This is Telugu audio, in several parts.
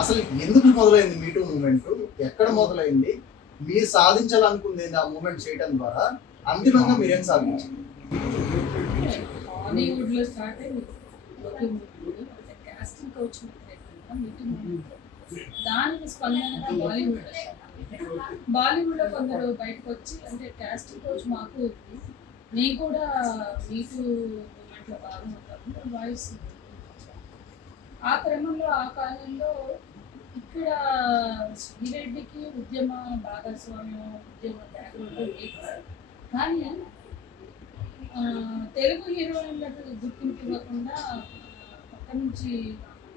అసలు ఎందుకు మొదలైంది మీటూ మూమెంట్? ఎక్కడ మొదలైంది? మీరు సాధించాలనుకుంది ఆ మూమెంట్ చేయడం ద్వారా అంతిమంగా మీరేం సాధించారు? హాలీవుడ్లో స్టార్ట్ అయింది కాస్టింగ్ కోచ్ దానికి స్పందనగా బాలీవుడ్లో కొందరు బయటకు వచ్చి అంటే కాస్టింగ్ కోచ్ మాకు నేను కూడా మీకు మూమెంట్లో భాగమవుతాను వాయిస్. ఆ క్రమంలో ఆ కాలంలో ఇక్కడ శ్రీరెడ్డికి ఉద్యమ భాగస్వామ్యం ఉద్యమ బ్యాక్గ్రౌండ్ కానీ తెలుగు హీరోయిన్లకు గుర్తింపు ఇవ్వకుండా పక్క నుంచి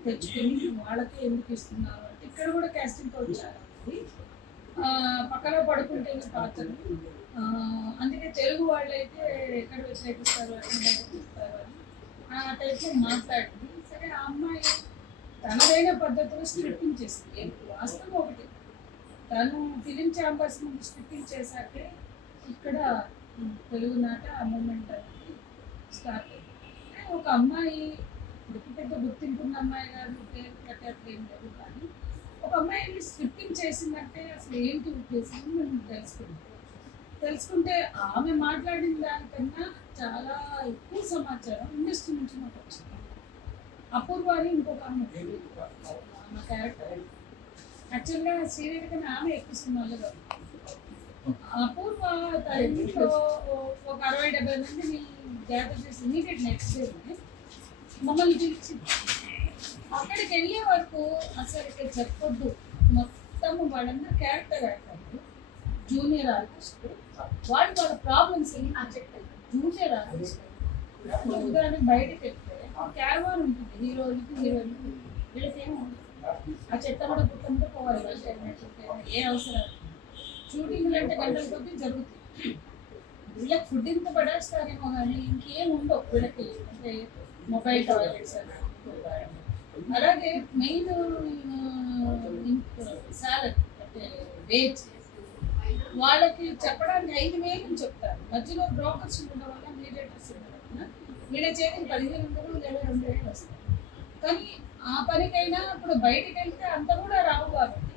తెచ్చుకొని వాళ్ళకి ఎందుకు ఇస్తున్నారు అంటే ఇక్కడ కూడా కాస్టింగ్ వచ్చారు పక్కన పడుకుంటేనే పాత్రలు. అందుకే తెలుగు వాళ్ళైతే ఎక్కడ వ్యతిరేకిస్తారు అక్కడ చెప్తారు అని ఆ టైప్లో మాట్లాడింది. సరే ఆ అమ్మాయి తనదైన పద్ధతిలో స్క్రిప్టింగ్ చేస్తుంది. వాస్తవం ఒకటి, తను ఫిలిం ఛాంబర్స్ నుండి స్క్రిప్టింగ్ చేశాకే ఇక్కడ తెలుగు నాట ఆ మూమెంట్ అనేది స్టార్ట్ అయింది. ఒక అమ్మాయి పెద్ద గుర్తింపున్న అమ్మాయి గారు పేరు కట్టేట్లు ఏం లేదు, కానీ ఒక అమ్మాయి స్క్రిప్టింగ్ చేసిందంటే అసలు ఏంటి ఉద్దేశం మనం తెలుసుకుంటే ఆమె మాట్లాడిన దానికన్నా చాలా ఎక్కువ సమాచారం ఇండస్ట్రీ నుంచి మాకు వచ్చింది. అపూర్వ అని ఇంకొక ఆమె క్యారెక్టర్ యాక్చువల్గా శ్రీరెడ్డి కన్నా ఆమె ఎక్కువ సినిమాల్లో అపూర్వ తన ఇంట్లో ఒక 60-70 మందిని గ్యాదర్ చేసి ఇమీడియట్ నెక్స్ట్ డే మమ్మల్ని పిలిచింది. అక్కడికి వెళ్ళే వరకు అసలు ఇక్కడ చెప్పొద్దు, మొత్తం వాళ్ళందరూ క్యారెక్టర్ యాక్టర్లు, జూనియర్ ఆర్టిస్ట్, వాళ్ళ ప్రాబ్లమ్స్ ఏమి చెప్పారు. జూనియర్ ఆర్టిస్ట్ ఉదాహరణకు బయటకు వెళ్తే క్యారవాన్ ఉంటుంది, హీరోలకి హీరోయిన్కి వీళ్ళకేమో ఆ చెత్త కూడా పుట్టంతో పోవాలి, ఏ అవసరం షూటింగ్లు అంటే గంటల కొద్దీ జరుగుతుంది. వీళ్ళకి ఫుడ్ ఇంత పడేస్తారేమో కానీ ఇంకేం ఉండవు వీళ్ళకి, అంటే మొబైల్ టాయిలెట్స్ అని. అలాగే మెయిన్ సాలరీ అంటే వేజ్ వాళ్ళకి చెప్పడానికి 5,000 చెప్తారు. మధ్యలో బ్రోకర్స్ ఉండడం వల్ల మీడియేటర్స్ ఉండడం వల్ల వీళ్ళ చేతికి 15,000 లేదా 2,000 వస్తాయి. కానీ ఆ పనికైనా ఇప్పుడు బయటకు వెళ్తే అంత కూడా రావు కాబట్టి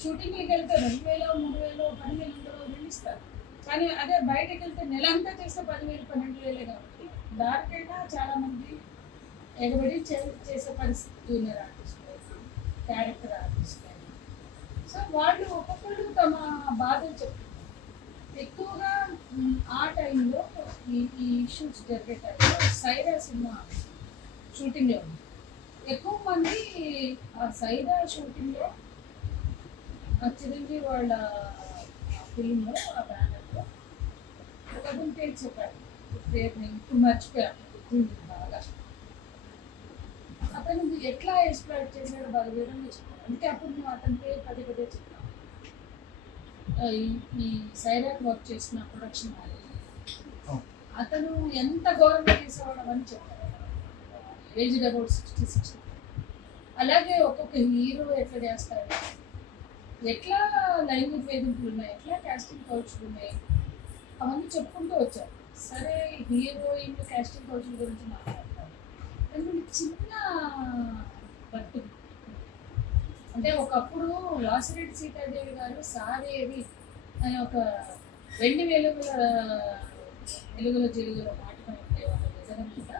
షూటింగ్కి వెళ్తే 2,000, 3,000, 10,000 వెళ్ళిస్తారు. కానీ అదే బయటకు వెళ్తే నెల అంతా చేస్తే 10,000, 12,000 కాబట్టి దానికైనా చాలా మంది ఎగబడి చేసే పరిస్థితి. Junior artist, character artist. So వాళ్ళు ఒక్కొక్కళ్ళు తమ బాధలు చెప్తారు. ఎక్కువగా ఆ టైంలో ఈ ఇష్యూస్ జరిగే టైంలో సైరా సినిమా షూటింగ్లో ఉంది. ఎక్కువ మంది ఆ సైరా షూటింగ్లో చిరంజీవి వాళ్ళ ఫిలింలో ఆ బ్యానర్లో ఒక పేరు చెప్పాడు, పేరు నేను ఇప్పుడు మర్చిపోయాను బాగా. అతను ఎట్లా ఎక్స్ప్లోర్ చేశాడు బాగా వివరంగా చెప్పాడు. అందుకే అప్పుడు మేము అతని పేరు పదే చెప్పాను. ఈ సైరాక్ వర్క్ చేసిన ప్రొడక్షన్ మేనేజర్ అతను ఎంత ఘోరంగా తీసేవాడు అని చెప్పాడు. Aged about 60-60. అలాగే ఒక్కొక్క హీరో ఎట్లా చేస్తాడు, ఎట్లా లైంగిక వేధింపులు ఉన్నాయి, ఎట్లా కాస్టింగ్ కౌచ్లు ఉన్నాయి, అవన్నీ చెప్పుకుంటూ వచ్చారు. సరే హీరోయిన్ కాస్టింగ్ కౌచ్ల గురించి మాట్లాడతారు. ఎందుకంటే చిన్న బట్టి అంటే ఒకప్పుడు వాసిరెడ్డి సీతాదేవి గారు సారేది అని ఒక 2 వెలుగుల జిలుగుల నాటకం ఉండేవాళ్ళు నిజంగా.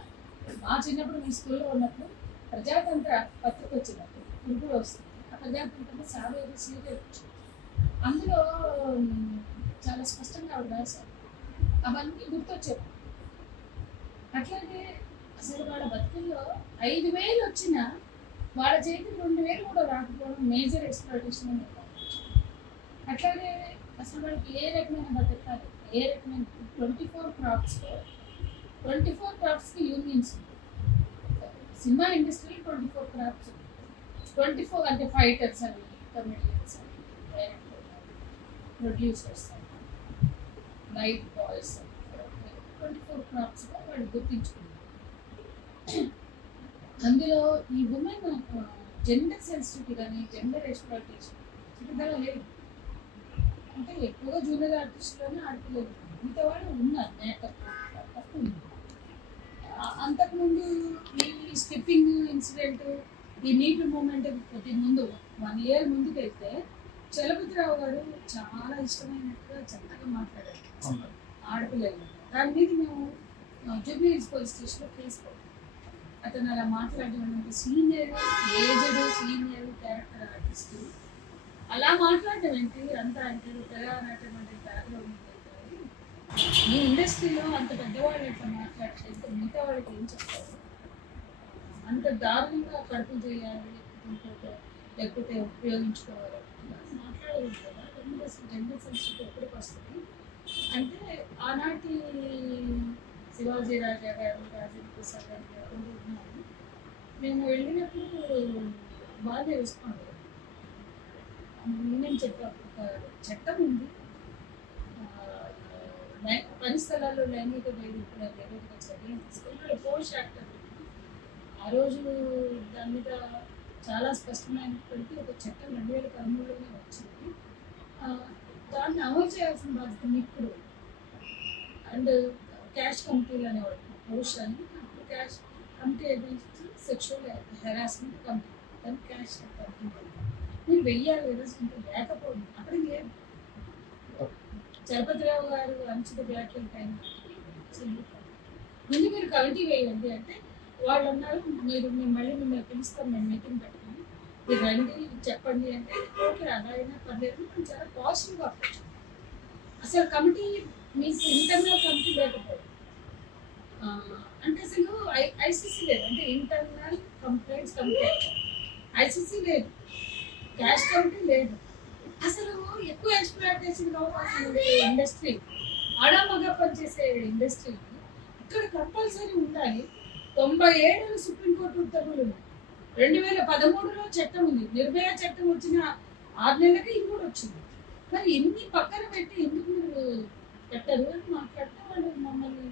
మా చిన్నప్పుడు మీ స్కూల్లో ఉన్నప్పుడు ప్రజాతంత్ర పత్రిక వచ్చినప్పుడు ఇప్పుడు వస్తుంది. ఆ ప్రజాతంత్రంలో సారేది సీరియల్ వచ్చింది. అందులో చాలా స్పష్టంగా ఆవిడ రాశారు. అవన్నీ గుర్తొచ్చేవి. అట్లాగే అసలు వాళ్ళ బతుకుల్లో 5,000 వచ్చినా వాళ్ళ చేతికి 2,000 కూడా రాకపోవడం మేజర్ ఎక్స్ప్లోటేషన్ అని. అట్లాగే అసలు వాళ్ళకి ఏ రకమైన బతకాలి, ఏ రకమైన 24 క్రాఫ్ట్స్కి యూనియన్స్ ఉంటాయి. సినిమా ఇండస్ట్రీలో 24 క్రాఫ్ట్స్ ఉంటాయి. 24 అంటే ఫైటర్స్ అని, కమెడియన్స్ అని, డైరెక్టర్స్ అని, ప్రొడ్యూసర్స్ అని, లైట్ బాయ్స్ అని 24 క్రాఫ్ట్స్గా వాళ్ళు గుర్తించుకున్నారు. అందులో ఈ ఉమెన్ జెండర్ సెన్సిటివిటీ కానీ జెండర్ ఎక్స్ప్లాయిటేషన్ చిన్నగా లేదు. అంటే ఎక్కువగా జూనియర్ ఆర్టిస్ట్లోనే ఆడపిల్లలు మిగతా వాళ్ళు ఉన్నారు. మేకప్ తక్కువ ఉంది. అంతకుముందు ఈ స్కిప్పింగ్ ఇన్సిడెంట్ ఈ నీట్ మూమెంట్ కొద్ది ముందు 1 year ముందుకు వెళ్తే చలపతిరావు గారు చాలా ఇష్టమైనట్టుగా చక్కగా మాట్లాడారు ఆడపిల్లలు. దాని మీద మేము జూబ్లీ హిల్స్ పోలీస్ స్టేషన్లో కేసు పెట్టాం. అతను అలా మాట్లాడడం సీనియర్ క్యారెక్టర్ ఆర్టిస్ట్ అలా మాట్లాడడం ఏంటి అంతా అంటే తెలంగాణ బ్యాక్గ్రౌండ్ ఈ ఇండస్ట్రీలో అంత పెద్దవాళ్ళు ఎట్లా మాట్లాడితే మిగతా వాళ్ళకి ఏం చెప్తారు? అంత దారుణంగా కడుపు చేయాలి లేకపోతే ఉపయోగించుకోవాలి మాట్లాడలేదు కదా. జనరల్ సంస్కృతి ఎప్పటికి వస్తుంది అంటే ఆనాటి శివాజీ రాజా గారు, రాజేంద్ర ప్రసాద్ గారు ఉన్నారు. మేము వెళ్ళినప్పుడు బాగా రెస్పాండ్. నేను చెప్పాను ఒక చట్టం ఉంది, పని స్థలాల్లో లైంగిక వేధింపుల విరోధంగా చర్యలు తీసుకుని పోష్ యాక్ట్ ఆ రోజు దాని మీద చాలా స్పష్టమైనప్పటికీ ఒక చట్టం 2013లోనే వచ్చింది. దాన్ని అమలు చేయాల్సిన బాధ్యత ఇప్పుడు. అండ్ క్యాష్ కమిటీలు అనేవాడు పోష్ అని, అప్పుడు cash committee against sexual harassment committee, దాన్ని క్యాష్ కమిటీ. మీరు వెయ్యాలి హెరాస్మెంట్ లేకపోవడం అక్కడ లేదు. చలపతిరావు గారు అంచిత వ్యాఖ్యలు పైన ముందు మీరు కమిటీ వేయండి అంటే వాళ్ళు అన్నారు మీరు మళ్ళీ మిమ్మల్ని పిలుస్తాం, మేము మీటింగ్ పెట్టుకుని మీరు రండి చెప్పండి అంటే ఓకే అలా అయినా పర్లేదు. మనం చాలా పాజిటివ్గా అప్రోచ్. అసలు కమిటీ మీకు ఇంటర్నల్ కమిటీ లేకపోవడం అంటే అసలు ఐసీసీ లేదు, అంటే ఇంటర్నల్ కంప్లైంట్స్ కమిటీ ఐసీసీ లేదు, క్యాష్ కమిటీ లేదు. అసలు ఎక్కువ ఎక్స్ప్లాయిటేషన్ అవకాశం ఇండస్ట్రీ ఆడ మగ పనిచేసే ఇండస్ట్రీ ఇక్కడ కంపల్సరీ ఉండాలి. 97 సుప్రీంకోర్టు ఉత్తర్వులు, 2013లో చట్టం ఉంది, నిర్భయ చట్టం వచ్చిన 6 నెలలకి ఇది కూడా వచ్చింది. మరి ఎన్ని పక్కన పెట్టి ఎందుకు మీరు పెట్టరు అని మాట్లాడితే వాళ్ళు మమ్మల్ని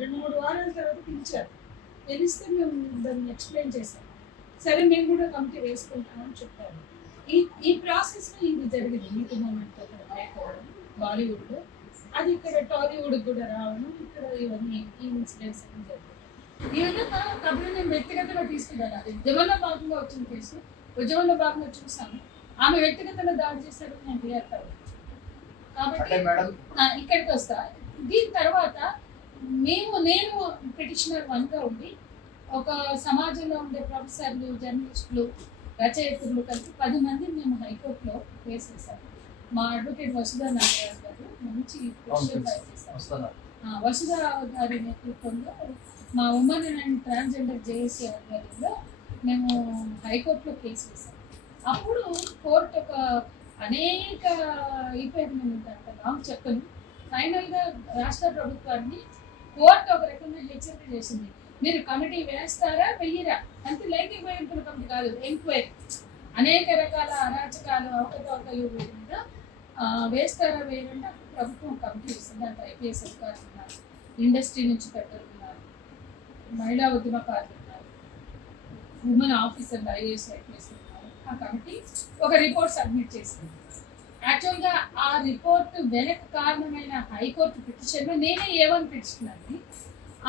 2-3 వారాల తర్వాత పిలిచారు. తెలిస్తే మేము దాన్ని ఎక్స్ప్లెయిన్ చేశాం. సరే మేము కూడా కమిటీ వేసుకుంటామని చెప్పారు. ఈ ప్రాసెస్లో ఇది జరిగింది. మీట్ మూమెంట్ లేకపోవడం బాలీవుడ్లో, అది ఇక్కడ టాలీవుడ్కి కూడా రావడం, ఇక్కడ ఇవన్నీ ఈ ఇన్సిడెంట్స్ అన్ని జరిగాయి. ఈ విధంగా కబురు నేను వ్యక్తిగతంగా తీసుకున్నాను. ఉద్యమంలో భాగంగా వచ్చిన కేసు ఉద్యమంలో భాగంగా చూసాను. ఆమె వ్యక్తిగతంగా దాడి చేశారు నేను రియాక్ట్ అవ్వచ్చు. కాబట్టి ఇక్కడికి వస్తా. దీని తర్వాత నేను పిటిషనర్ 1గా ఉండి ఒక సమాజంలో ఉండే ప్రొఫెసర్లు, జర్నలిస్టులు, రచయితలు కలిసి 10 మంది మేము హైకోర్టులో కేసు వేశాము. మా అడ్వకేట్ వసుధ నాగరాజు గారు మంచి చేశారు. వసుధ గారి నేతృత్వంలో మా ఉమెన్ అండ్ ట్రాన్స్జెండర్ జేఏసీ ఆధ్వర్యంలో మేము హైకోర్టులో కేసు వేసాం. అప్పుడు కోర్టు ఒక అనేక ఈపేమెంట్ ఉందంట నాకు చెప్పను. ఫైనల్గా రాష్ట్ర ప్రభుత్వాన్ని కోర్టు ఒక రకంగా హెచ్చరిక చేసింది, మీరు కమిటీ వేస్తారా వెయ్యరా అంటే లైంగిక వేధింపుల కమిటీ కాదు, ఎంక్వైరీ అనేక రకాల అరాచకాలు అవకతవకలు మీద వేస్తారా వేయరంటే ప్రభుత్వం కమిటీ ఇస్తుంది. దాంట్లో ఐపీఎస్ అధికారులు ఉన్నారు, ఇండస్ట్రీ నుంచి పెద్దలు ఉన్నారు, మహిళా ఉద్యమకారులు ఉన్నారు, ఉమెన్ ఆఫీసర్లు ఐఏఎస్ ఐపీఎస్ ఉన్నారు. ఆ కమిటీ ఒక రిపోర్ట్ సబ్మిట్ చేసింది. యాక్చువల్గా ఆ రిపోర్ట్ వెనక కారణమైన హైకోర్టు పిటిషన్లో నేనే A1 పిటిషనర్ని.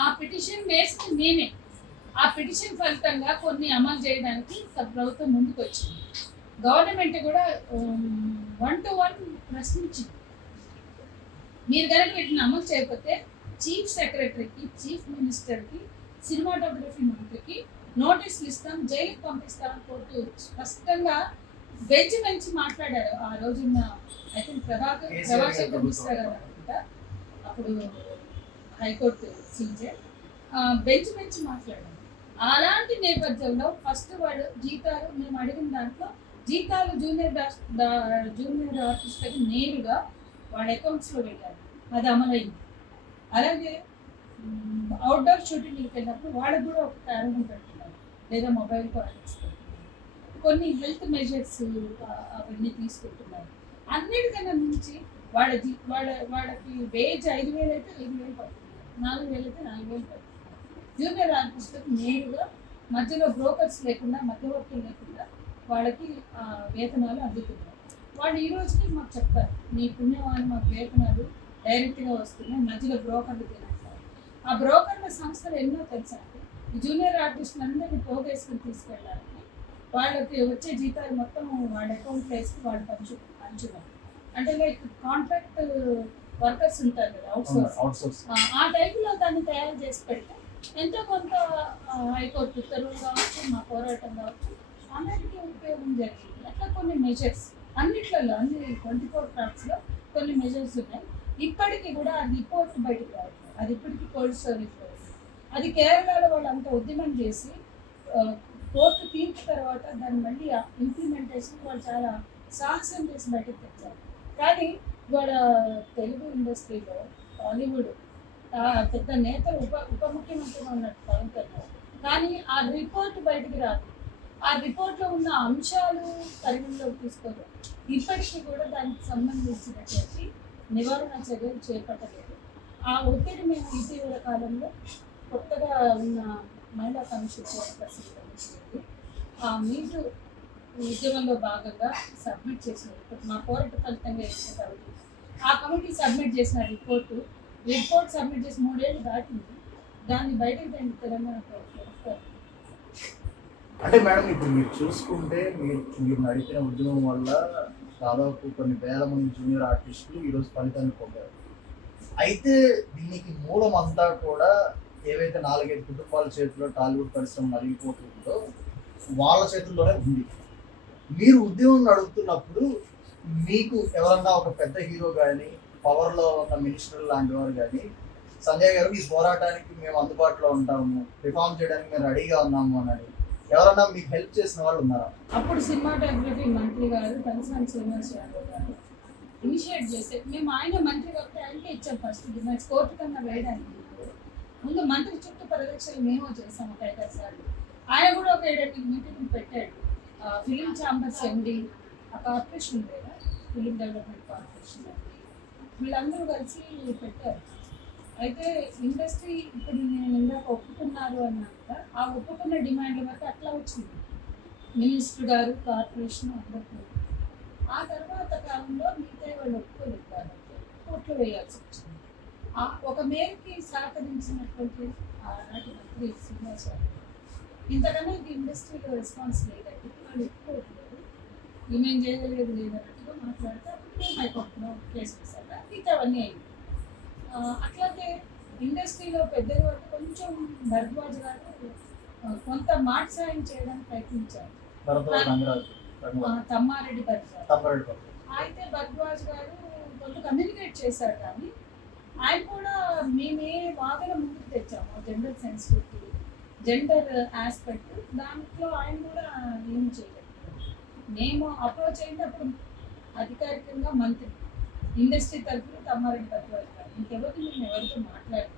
ఆ పిటిషన్ వేసింది నేనే. ఆ పిటిషన్ ఫలితంగా కొన్ని అమలు చేయడానికి ప్రభుత్వం ముందుకు వచ్చింది. గవర్నమెంట్ కూడా 1-to-1 ప్రశ్నించింది. మీరు కనుక వీటిని అమలు చేయకపోతే చీఫ్ సెక్రటరీకి, చీఫ్ మినిస్టర్కి, సినిమాటోగ్రఫీ మంత్రికి నోటీసులు ఇస్తాం, జైలుకి పంపిస్తామని కోర్టు స్పష్టంగా బెంచ్ మంచి మాట్లాడారు. ఆ రోజున్న ఐ థింక్ ప్రభాకర్ మిశ్రా గారు అనుకుంటా అప్పుడు హైకోర్టు సీజే బెంచ్ మంచి మాట్లాడారు. అలాంటి నేపథ్యంలో ఫస్ట్ వాడు జీతాలు మేము అడిగిన దాంట్లో జీతాలు జూనియర్ ఆర్టిస్టులకి నేరుగా వాళ్ళ అకౌంట్స్లో వెళ్ళారు. అది అమలైంది. అలాగే అవుట్డోర్ షూటింగ్కి వెళ్ళినప్పుడు వాళ్ళకు కూడా ఒక కారణం పెడుతున్నారు, లేదా మొబైల్ కాంటాక్ట్స్ పెడుతున్నారు, కొన్ని హెల్త్ మెజర్స్ అవన్నీ తీసుకుంటున్నారు. అన్నిటికన్నా మించి వాళ్ళకి వేజ్ 5,000 అయితే 5,000 పడుతుంది, 4,000 అయితే 4,000 పడుతుంది. జూనియర్ ఆర్టిస్టులకు నేరుగా మధ్యలో బ్రోకర్స్ లేకుండా, మధ్యవర్తులు లేకుండా వాళ్ళకి వేతనాలు అందుతున్నాయి. వాళ్ళు ఈ రోజుకి మాకు చెప్తారు, నీ పుణ్యమాని మాకు వేతనాలు డైరెక్ట్గా వస్తున్నాయి, మధ్యలో బ్రోకర్లు తినేస్తారు. ఆ బ్రోకర్ల సంస్థలు ఎన్నో తెలుసండి. ఈ జూనియర్ ఆర్టిస్టులు అందరినీ పోగేసుకుని తీసుకెళ్ళాలని వాళ్ళకి వచ్చే జీతాలు మొత్తం వాళ్ళ అకౌంట్లో వేసి వాళ్ళు పంచుదాం. అంటే లైక్ కాంట్రాక్ట్ వర్కర్స్ ఉంటారు కదా, అవుట్సోర్స్, ఆ టైప్లో దాన్ని తయారు చేసి పెడితే ఎంతో కొంత హైకోర్టు ఉత్తర్వులు కావచ్చు, మా పోరాటం కావచ్చు, అన్నిటికీ ఉపయోగం జరిగింది. అట్లా కొన్ని మెజర్స్ అన్నిట్లలో, అన్ని 24 క్రాఫ్ట్స్లో కొన్ని మెజర్స్ ఉన్నాయి. ఇప్పటికీ కూడా ఆ రిపోర్ట్ బయటకు రావట్లేదు. అది ఇప్పటికీ కోల్డ్ స్టోరేజ్లో ఉంది. అది కేరళలో వాళ్ళు అంత ఉద్యమం చేసి కోర్టు తీర్పు తర్వాత దాన్ని మళ్ళీ ఇంప్లిమెంటేషన్ వాళ్ళు చాలా సాహసం చేసి బయటకు తెచ్చారు. కానీ వాళ్ళ తెలుగు ఇండస్ట్రీలో టాలీవుడ్ పెద్ద నేతలు ఉప ముఖ్యమంత్రిగా ఉన్నట్టు పవన్ కళ్యాణ్, కానీ ఆ రిపోర్ట్ బయటికి రాదు. ఆ రిపోర్ట్లో ఉన్న అంశాలు పరిగణలోకి తీసుకోరు. ఇప్పటికీ కూడా దానికి సంబంధించినటువంటి నివారణ చర్యలు చేపట్టలేదు. ఆ ఒత్తిడి మేము ఇటీవల కాలంలో కొత్తగా ఉన్న మహిళా కమిషన్ చైర్పర్సన్ ఆ మీటు ఉద్యమంలో భాగంగా సబ్మిట్ చేసిన రిపోర్ట్, మా పోరాట ఫలితంగా ఇచ్చిన కమిటీ, ఆ కమిటీ సబ్మిట్ చేసిన రిపోర్ట్ సబ్మిట్ చేసి 3 ఏళ్ళు దాటింది. దాన్ని బయటకు తండి తెలంగాణ ప్రభుత్వం. అంటే మేడం ఇప్పుడు మీరు చూసుకుంటే మీరు నడిపిన ఉద్యమం వల్ల దాదాపు కొన్ని వేల మంది జూనియర్ ఆర్టిస్టులు ఈరోజు ఫలితాన్ని పొందారు. అయితే దీనికి మూలం అంతా కూడా ఏవైతే 4-5 కుటుంబాల చేతిలో టాలీవుడ్ పరిశ్రమ నలిగిపోతుందో వాళ్ళ చేతుల్లోనే ఉంది. మీరు ఉద్యమం నడుపుతున్నప్పుడు మీకు ఎవరన్నా ఒక పెద్ద హీరో కానీ, పవర్లో ఉన్న మినిస్టర్ లాంటి వారు కానీ, సంజయ్ గారు ఈ పోరాటానికి మేము అందుబాటులో ఉంటాము, రిఫార్మ్ చేయడానికి మేము రెడీగా ఉన్నాము అని ఎవరన్నా మీకు హెల్ప్ చేసిన వాళ్ళు ఉన్నారా? అప్పుడు సినిమాటోగ్రఫీ మంత్రి గారు తలసాని శ్రీనివాస్ యాదవ్ గారు ఇనిషియేట్ చేస్తే, మేము ఆయన మంత్రి కాబట్టి ఆయనకే ఇచ్చాం ఫస్ట్ డిమాండ్స్ కోర్టు కన్నా వేయడానికి. ముందు మంత్రి చుట్టూ పరిరక్షలు మేము చేసాము 5 సార్లు. ఆయన కూడా ఒక 7 మీటింగ్ పెట్టాడు. ఫిలిం ఛాంబర్స్ ఎండి, ఆ కార్పొరేషన్ ఉంది కదా, ఫిలిం డెవలప్మెంట్ కార్పొరేషన్, వీళ్ళందరూ కలిసి పెట్టారు. అయితే ఇండస్ట్రీ ఇప్పుడు నేను ఇందాక ఒప్పుకున్నారు అన్నాక ఆ ఒప్పుకున్న డిమాండ్ల వరకు అట్లా వచ్చింది. మినిస్టర్ గారు, కార్పొరేషన్ అందరూ. ఆ తర్వాత కాలంలో మిగతా వాళ్ళు ఒప్పుకోలేదు కాబట్టి కోర్టులో వేయాల్సి వచ్చింది. ఒక మేరకు సహకరించినటువంటి నాటి మంత్రి శ్రీనివాస్ యాదవ్ ఇంతకన్నా ఇది ఇండస్ట్రీలో రెస్పాన్స్ లేదండి, వాళ్ళు ఒప్పుకోవట్లేదు, మేము చేయలేదు లేదన్నట్టుగా మాట్లాడితే మేము హైకోర్టులో కేసు వేసాక మిగతా అవన్నీ అయింది. అట్లాగే ఇండస్ట్రీలో పెద్దలు అంటే కొంచెం భరద్వాజ్ గారు కొంత మాట సాయం చేయడానికి ప్రయత్నించారు. తమ్మారెడ్డి భరద్వాజ్ అయితే భరద్వాజ్ గారు కొంత కమ్యూనికేట్ చేశారు. కానీ ఆయన కూడా మేమే వాదన ముందుకు తెచ్చాము, జెండర్ సెన్సిటివిటీ, జెండర్ ఆస్పెక్ట్, దాంట్లో ఆయన కూడా ఏం చేయలేదు. మేము అప్రోచ్ అయినప్పుడు అధికారికంగా మంత్రి, ఇండస్ట్రీ తరఫున తమ్మారెడ్డి భరద్వాజ్ గారు, ఇంకెవరికి మేము ఎవరితో మాట్లాడారు,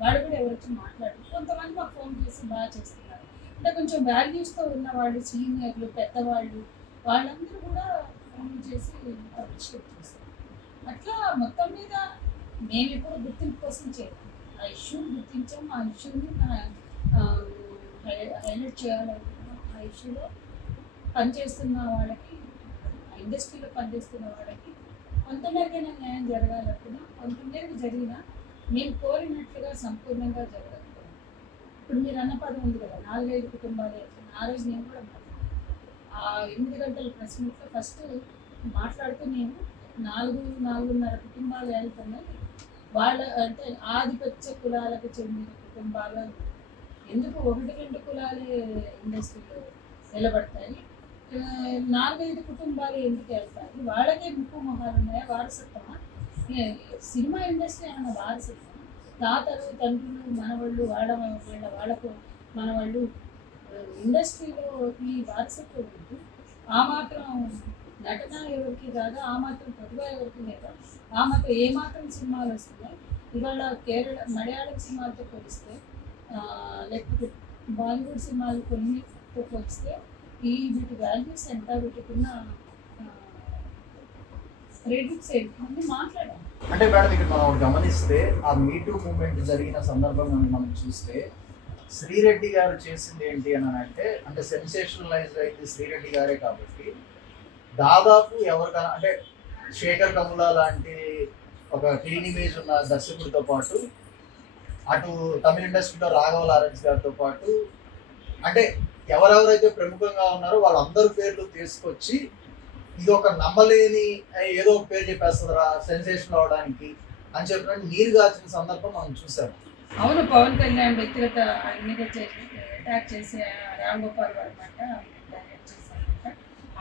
వాడు కూడా ఎవరితో మాట్లాడారు. కొంతమంది మాకు ఫోన్ చేసి బాగా చేస్తున్నారు, అంటే కొంచెం వాల్యూస్తో ఉన్నవాళ్ళు, సీనియర్లు, పెద్దవాళ్ళు, వాళ్ళందరూ కూడా ఫోన్ చేసి అప్రిషియేట్ చేస్తారు. అట్లా మొత్తం మీద మేము ఎప్పుడు గుర్తింపు కోసం చేయాలి, ఆ ఇష్యూని గుర్తించాం, ఆ ఇష్యూని హైలైట్ చేయాలనుకున్నాం. ఆ ఇష్యూలో పనిచేస్తున్న వాళ్ళకి, ఇండస్ట్రీలో పనిచేస్తున్న వాళ్ళకి కొంతమేరకైనా న్యాయం జరగాలనుకున్నా, కొంతమేరకు జరిగినా మేము కోరినట్లుగా సంపూర్ణంగా జరగకపోయింది. ఇప్పుడు మీరు అన్న పదం ఉంది కదా, 4-5 కుటుంబాలే. ఆ రోజు నేను కూడా ఆ 8 గంటల ప్రెస్ మీట్లో ఫస్ట్ మాట్లాడుతూ నేను 4-4.5 కుటుంబాలు వెళ్తున్నాయి, వాళ్ళ అంటే ఆధిపత్య కులాలకు చెందిన కుటుంబాలు, ఎందుకు 1-2 కులాలే ఇండస్ట్రీలో నిలబడతాయి, 4-5 కుటుంబాలు ఎందుకు వెళ్తాయి, వాళ్ళకే ముక్కు మొహాలు ఉన్నాయా, వారసత్వమా, సినిమా ఇండస్ట్రీ అన్న వారసత్వం, తాతలు, తండ్రులు, మనవాళ్ళు, వాళ్ళకు మనవాళ్ళు, ఇండస్ట్రీలో ఈ వారసత్వం ఉంది. ఆ మాత్రం నటన ఎవరికి కాదా, ఆ మాత్రం ప్రతిభ ఎవరికి లేదా, ఆ మాత్రం ఏమాత్రం సినిమాలు వస్తున్నాయి. ఇవాళ కేరళ మలయాళం సినిమాలతో పోలిస్తే, లేకపోతే బాలీవుడ్ సినిమాలు కొన్నితో పోలిస్తే వీటి వాల్యూస్ ఎంత, వీటికున్న క్రెడిట్స్ ఏంటి మాట్లాడాలి. అంటే మేడం ఇక్కడ మనం గమనిస్తే ఆ మీటూ మూవ్మెంట్ జరిగిన సందర్భంగా మనం చూస్తే శ్రీరెడ్డి గారు చేసింది ఏంటి అని అంటే సెన్సేషనలైజ్ అయింది శ్రీరెడ్డి గారే కాబట్టి దాదాపు ఎవరికైనా అంటే శేఖర్ కమల లాంటి ఒక క్లీన్ ఇమేజ్ ఉన్న దర్శకుడితో పాటు అటు తమిళ ఇండస్ట్రీలో రాఘవ లారెన్స్ గారితో పాటు అంటే ఎవరెవరైతే ప్రముఖంగా ఉన్నారో వాళ్ళందరి పేర్లు తీసుకొచ్చి ఇది ఒక నమ్మలేని ఏదో ఒక పేరు చెప్పేస్తుందిరా సెన్సేషన్ అవడానికి అని చెప్పినట్టు నీరు గార్చిన సందర్భం మనం చూసాము. అవును, పవన్ కళ్యాణ్ వ్యక్తిగత ఆయన మీద అటాక్ చేసే రామ్ గోపాల్ వర్మ చేశారంట.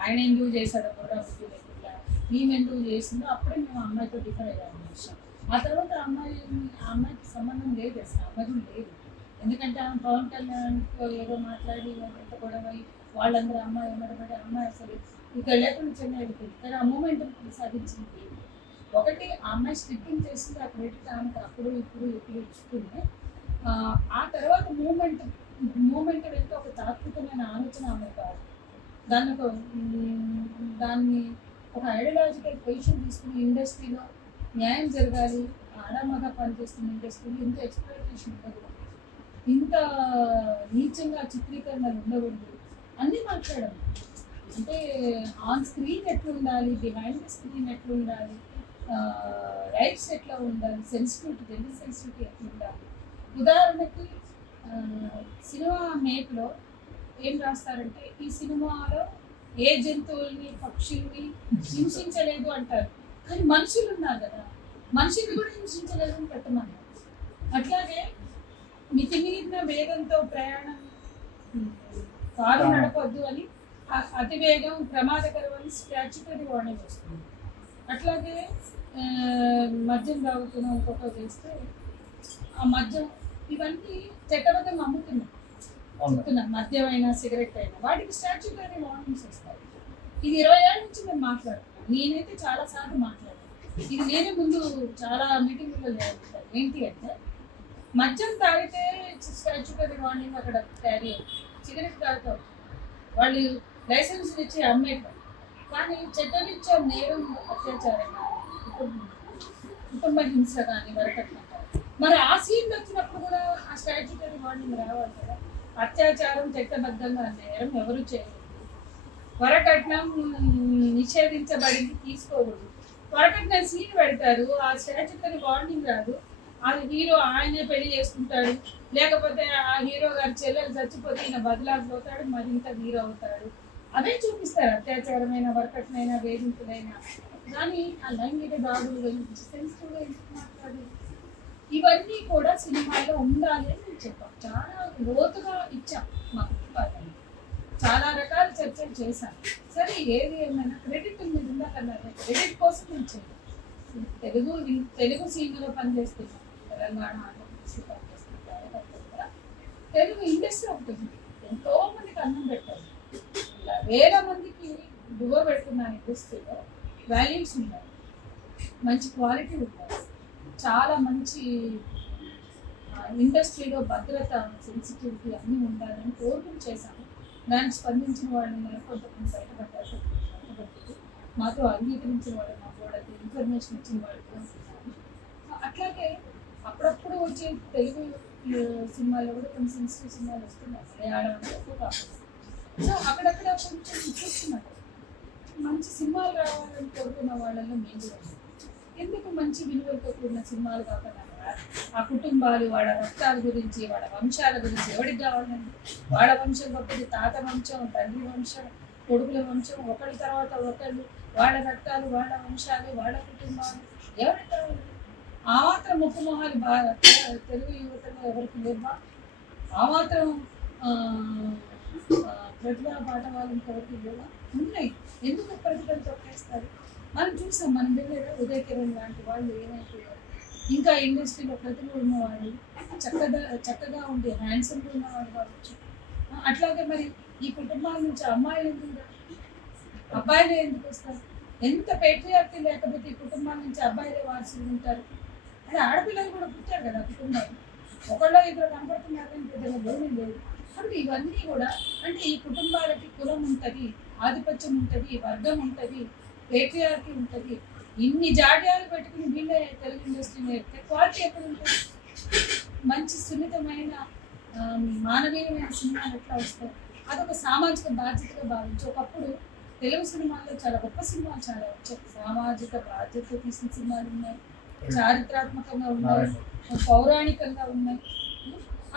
ఆయన ఎందుకు చేశాడో కూడా ముందు లేకుండా మేము ఎందుకు చేసిందో అప్పుడే మేము అమ్మాయితో డిఫర్ అయ్యాము విషయం. ఆ తర్వాత అమ్మాయికి సంబంధం లేదు, అసలు అమ్మాయి లేదు. ఎందుకంటే ఆమె పవన్ కళ్యాణ్తో ఏదో మాట్లాడి ఎంత గొడవ వాళ్ళందరూ అమ్మాయి ఎమ్మడబడి అమ్మాయి అసలు ఇక్కడ లేకుండా చెన్నై వెళ్ళిపోయింది. కానీ ఆ మూమెంట్ సాధించింది ఒకటి, ఆ అమ్మాయి స్టిప్పింగ్ చేసింది, ఆ క్రెడిట్ ఆమెకు అప్పుడు ఇప్పుడు ఇస్తుంది. ఆ తర్వాత మూమెంట్ వెళ్తే ఒక తాత్వికమైన ఆలోచన ఆమె కాదు, దాన్ని ఒక ఐడియాలజికల్ పొజిషన్ తీసుకుని ఇండస్ట్రీలో న్యాయం జరగాలి, ఆడామగా పనిచేస్తున్న ఇండస్ట్రీలో ఇంత ఎక్స్ప్లోయిటేషన్ ఉండకూడదు, ఇంత నీచంగా చిత్రీకరణలు ఉండకూడదు అన్నీ మాట్లాడాము. అంటే ఆన్ స్క్రీన్ ఎట్లుండాలి, బిహైండ్ ద స్క్రీన్ ఎట్లుండాలి, రైట్స్ ఎట్లా ఉండాలి, సెన్సిటివిటీ జెండర్ సెన్సిటివిటీ ఎట్లా ఉండాలి. ఉదాహరణకి సినిమా మేక్లో ఏం రాస్తారంటే ఈ సినిమాలో ఏ జంతువుల్ని పక్షుల్ని హింసించలేదు అంటారు, కానీ మనుషులు ఉన్నారు కదా, మనుషులు కూడా హింసించలేదు అని పెట్టమన్నారు. అట్లాగే మితిమీరిన వేగంతో ప్రయాణం కారు నడపద్దు అని, అతివేగం ప్రమాదకరం అని స్టాచ్యుటరీ వార్నింగ్ వస్తుంది. అట్లాగే మద్యం తాగుతున్న ఇంకొక చేస్తే ఆ మద్యం ఇవన్నీ చట్టబద్ధంగా అమ్ముతున్నాం, మద్యం అయినా సిగరెట్ అయినా వాటికి స్టాచ్యుటరీ వార్నింగ్స్ వస్తాయి. ఇది 20 ఏళ్ళ నుంచి మేము మాట్లాడుతున్నాం, నేనైతే చాలాసార్లు మాట్లాడాను. ఇది నేనే ముందు చాలా మీటింగ్లో లేదు. ఏంటి అంటే మద్యం తాగితే స్టాచ్యుటరీ వార్నింగ్ అక్కడ క్యారీ అవుతుంది, సిగరెట్ తాగుతావు వాళ్ళు లైసెన్స్ ఇచ్చి అమ్మేటారు, కానీ చట్టరీత్యా నేరం అత్యాచారం కానీ కుటుంబ హింస కానీ వరకట్నం. మరి ఆ సీన్ వచ్చినప్పుడు కూడా ఆ స్టాట్యూటరీ వార్నింగ్ రావాలి కదా. అత్యాచారం చట్టబద్ధంగా నేరం ఎవరు చేయలేదు, వరకట్నం నిషేధించబడింది తీసుకోకూడదు. వరకట్నం సీన్ పెడతారు, ఆ స్టాట్యూటరీ వార్నింగ్ రాదు, అది హీరో ఆయనే పెళ్లి చేసుకుంటాడు, లేకపోతే ఆ హీరో గారి చెల్లెలు చచ్చిపోతే ఈయన బదిలాకపోతాడు, మరింత హీరో అవుతాడు. అవే చూపిస్తారు, అత్యాచారమైన వరకట్నైనా వేధింపులైనా. కానీ ఆ లైంగిక దాడులు గురించి సెన్సిటివ్గా ఎందుకు మాట్లాడారు? ఇవన్నీ కూడా సినిమాలో ఉండాలి అని నేను చెప్పాను. చాలా లోతుగా ఇచ్చాం మా కుటుంబాన్ని, చాలా రకాల చర్చలు చేశాను. సరే ఏది ఏమైనా క్రెడిట్ మీద ఉందాకన్నారు, క్రెడిట్ కోసం నేను చేయను. తెలుగు సీమలో పనిచేస్తున్నాను, తెలంగాణ ఆంధ్రప్రదేశ్ పనిచేస్తున్న తెలుగు ఇండస్ట్రీ ఒకటి ఉంది, ఎంతో మందికి అన్నం పెట్టారు, వేల మందికి దువ్వ పెడుతున్న ఇండస్ట్రీలో వాల్యూస్ ఉన్నాయి, మంచి క్వాలిటీ ఉన్నాయి, చాలా మంచి ఇండస్ట్రీలో భద్రత సెన్సిటివిటీ అన్నీ ఉండాలని కోరుకుని చేశాము. దానికి స్పందించిన వాళ్ళని కొంతమంది బయటపడ్డారు, మాతో అంగీకరించిన వాళ్ళు, మా కూడా ఇన్ఫర్మేషన్ ఇచ్చిన వాళ్ళు కూడా ఉన్నారు. అట్లాగే అప్పుడప్పుడు వచ్చే తెలుగు సినిమాలో కూడా కొన్ని సెన్సిటివ్ సినిమాలు వస్తున్నాయి, మలయాళం ఎక్కువ కాకుండా. సో అక్కడక్కడ కొంచెం చూస్తున్నారు, మంచి సినిమాలు రావాలని కోరుకున్న వాళ్ళలో మేము కూడా ఎందుకు మంచి విలువలతో కూడిన సినిమాలు కాకుండా ఆ కుటుంబాలు, వాళ్ళ రక్తాల గురించి, వాళ్ళ వంశాల గురించి ఎవరికి కావాలండి? వాళ్ళ వంశం గొప్పది, తాత వంశం, తండ్రి వంశం, కొడుకుల వంశం, ఒకళ్ళ తర్వాత ఒకళ్ళు, వాళ్ళ రక్తాలు, వాళ్ళ వంశాలు, వాళ్ళ కుటుంబాలు ఎవరికి కావాలి? ఆ మాత్రం ముక్కు మొహాలు బాగా తెలుగు యువతలో ఎవరికి లేవా? ఆ మాత్రం ప్రతిభా పాఠవాళ్ళు ఇంకెవరికి లేవా? ఉన్నాయి. ఎందుకు ప్రతిభలు తొక్కేస్తారు? మనం చూసాం, మనం వెళ్ళేదా ఉదయ్ కిరణ్ లాంటి వాళ్ళు ఏమైపోయారు. ఇంకా ఇండస్ట్రీలో ప్రతిభ ఉన్నవాళ్ళు, చక్కగా ఉండే హ్యాండ్సమ్గా ఉన్నవాళ్ళు కావచ్చు. అట్లాగే మరి ఈ కుటుంబాల నుంచి అమ్మాయిలు ఎందుకు, అబ్బాయిలే ఎందుకు వస్తారు? ఎంత పేట్రియార్టీ లేకపోతే ఈ కుటుంబాల నుంచి అబ్బాయిలే వారసులు ఉంటారు. అంటే ఆడపిల్లలు కూడా పుట్టారు కదా కుటుంబాలు, ఒకళ్ళో ఇద్దరు కనపడుతున్నారు కానీ పెద్దగా భూమి లేదు. అంటే ఇవన్నీ కూడా అంటే ఈ కుటుంబాలకి కులం ఉంటుంది, ఆధిపత్యం ఉంటుంది, వర్గం ఉంటుంది, పేట్రియార్టీ ఉంటుంది. ఇన్ని జాడ్యాలు పెట్టుకుని వీళ్ళే తెలుగు ఇండస్ట్రీ నేర్పితే క్వాలిటీ ఎక్కడ ఉంటుంది? మంచి సున్నితమైన మానవీయమైన సినిమాలు ఎట్లా వస్తాయి? అదొక సామాజిక బాధ్యతగా భావించి ఒకప్పుడు తెలుగు సినిమాల్లో చాలా గొప్ప సినిమాలు చాలా వచ్చాయి. సామాజిక బాధ్యత తీసిన సినిమాలు ఉన్నాయి, చారిత్రాత్మకంగా ఉన్నాయి, పౌరాణికంగా ఉన్నాయి.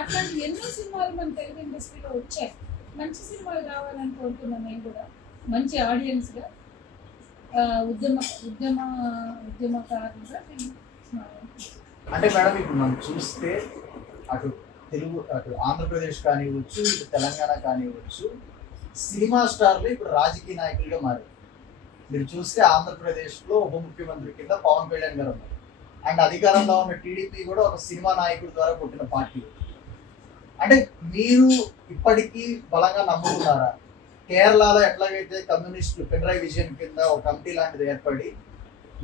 అట్లాంటి ఎన్నో సినిమాలు మన తెలుగు ఇండస్ట్రీలో వచ్చాయి. మంచి సినిమాలు రావాలని కోరుకున్నాం. మేము కూడా మంచి ఆడియన్స్గా ఉద్యమకారులుగా అంటే మేడం ఇప్పుడు మనం చూస్తే అటు అటు ఆంధ్రప్రదేశ్ కానివ్వచ్చు, ఇటు తెలంగాణ కానివ్వచ్చు, సినిమా స్టార్లు ఇప్పుడు రాజకీయ నాయకులుగా మారారు. మీరు చూస్తే ఆంధ్రప్రదేశ్లో ఉప ముఖ్యమంత్రి కింద పవన్ కళ్యాణ్ గారు ఉన్నారు. అండ్ అధికారంలో ఉన్న టీడీపీ కూడా ఒక సినిమా నాయకుడి ద్వారా పుట్టిన పార్టీ. అంటే మీరు ఇప్పటికీ బలంగా నమ్ముతున్నారా? కేరళలో ఎట్లాగైతే కమ్యూనిస్టులు పినరాయి విజయన్ కింద ఒక కమిటీ లాంటిది ఏర్పడి,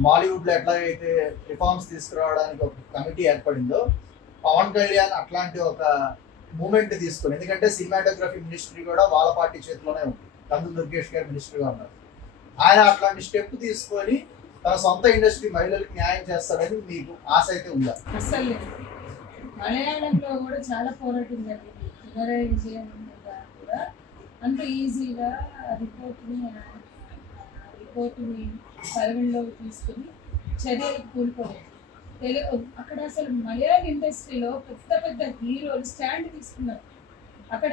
బాలీవుడ్లో ఎట్లాగైతే రిఫార్మ్స్ తీసుకురావడానికి ఒక కమిటీ ఏర్పడిందో, పవన్ కళ్యాణ్ అట్లాంటి ఒక మూమెంట్ తీసుకొని, ఎందుకంటే సినిమాటోగ్రఫీ మినిస్ట్రీ కూడా వాళ్ళ పార్టీ చేతిలోనే ఉంది, కందుల దుర్గేష్ గారు మినిస్టర్గా ఉన్నారు. ఆయన అట్లాంటి స్టెప్ తీసుకొని తన సొంత ఇండస్ట్రీ మహిళలకు న్యాయం చేస్తాడని మీకు ఆశ అయితే ఉందా? అసలు మలయాళంలో కూడా చాలా పోరాటం జరిగింది. పినరాయి విజయన్ కూడా అంత ఈజీగా రిపోర్ట్ని పరిగణలోకి తీసుకుని చర్యలకు కూలిపోలేదు. అక్కడ అసలు మలయాళ ఇండస్ట్రీలో పెద్ద పెద్ద హీరోలు స్టాండ్ తీసుకున్నారు. అక్కడ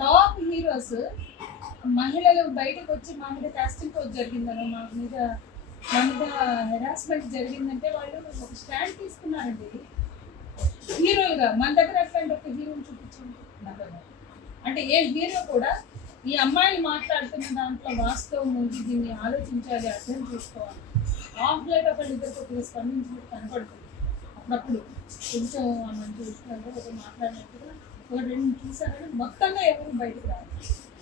టాప్ హీరోస్ మహిళలు బయటకు వచ్చి మా మీద కాస్టింగ్ కోచ్ జరిగిందనో, మా మీద హెరాస్మెంట్ జరిగిందంటే వాళ్ళు ఒక స్టాండ్ తీసుకున్నారండి హీరోలుగా. మన దగ్గర అట్లాంటి ఒక హీరోని చూపించండి. అంటే ఏ హీరో కూడా ఈ అమ్మాయిలు మాట్లాడుతున్న దాంట్లో వాస్తవం ఉంది, దీన్ని ఆలోచించాలి, అర్థం చేసుకోవాలి. ఆఫ్లైన్ ఒకళ్ళిద్దరు కొద్దిగా స్పందించినట్టు కనపడుతుంది. అప్పుడప్పుడు కొంచెం మనం చూసినట్టు ఒక మాట్లాడినట్టుగా ఒక రెండు చూసారని మొత్తంగా ఎవరు బయటకు రాదు.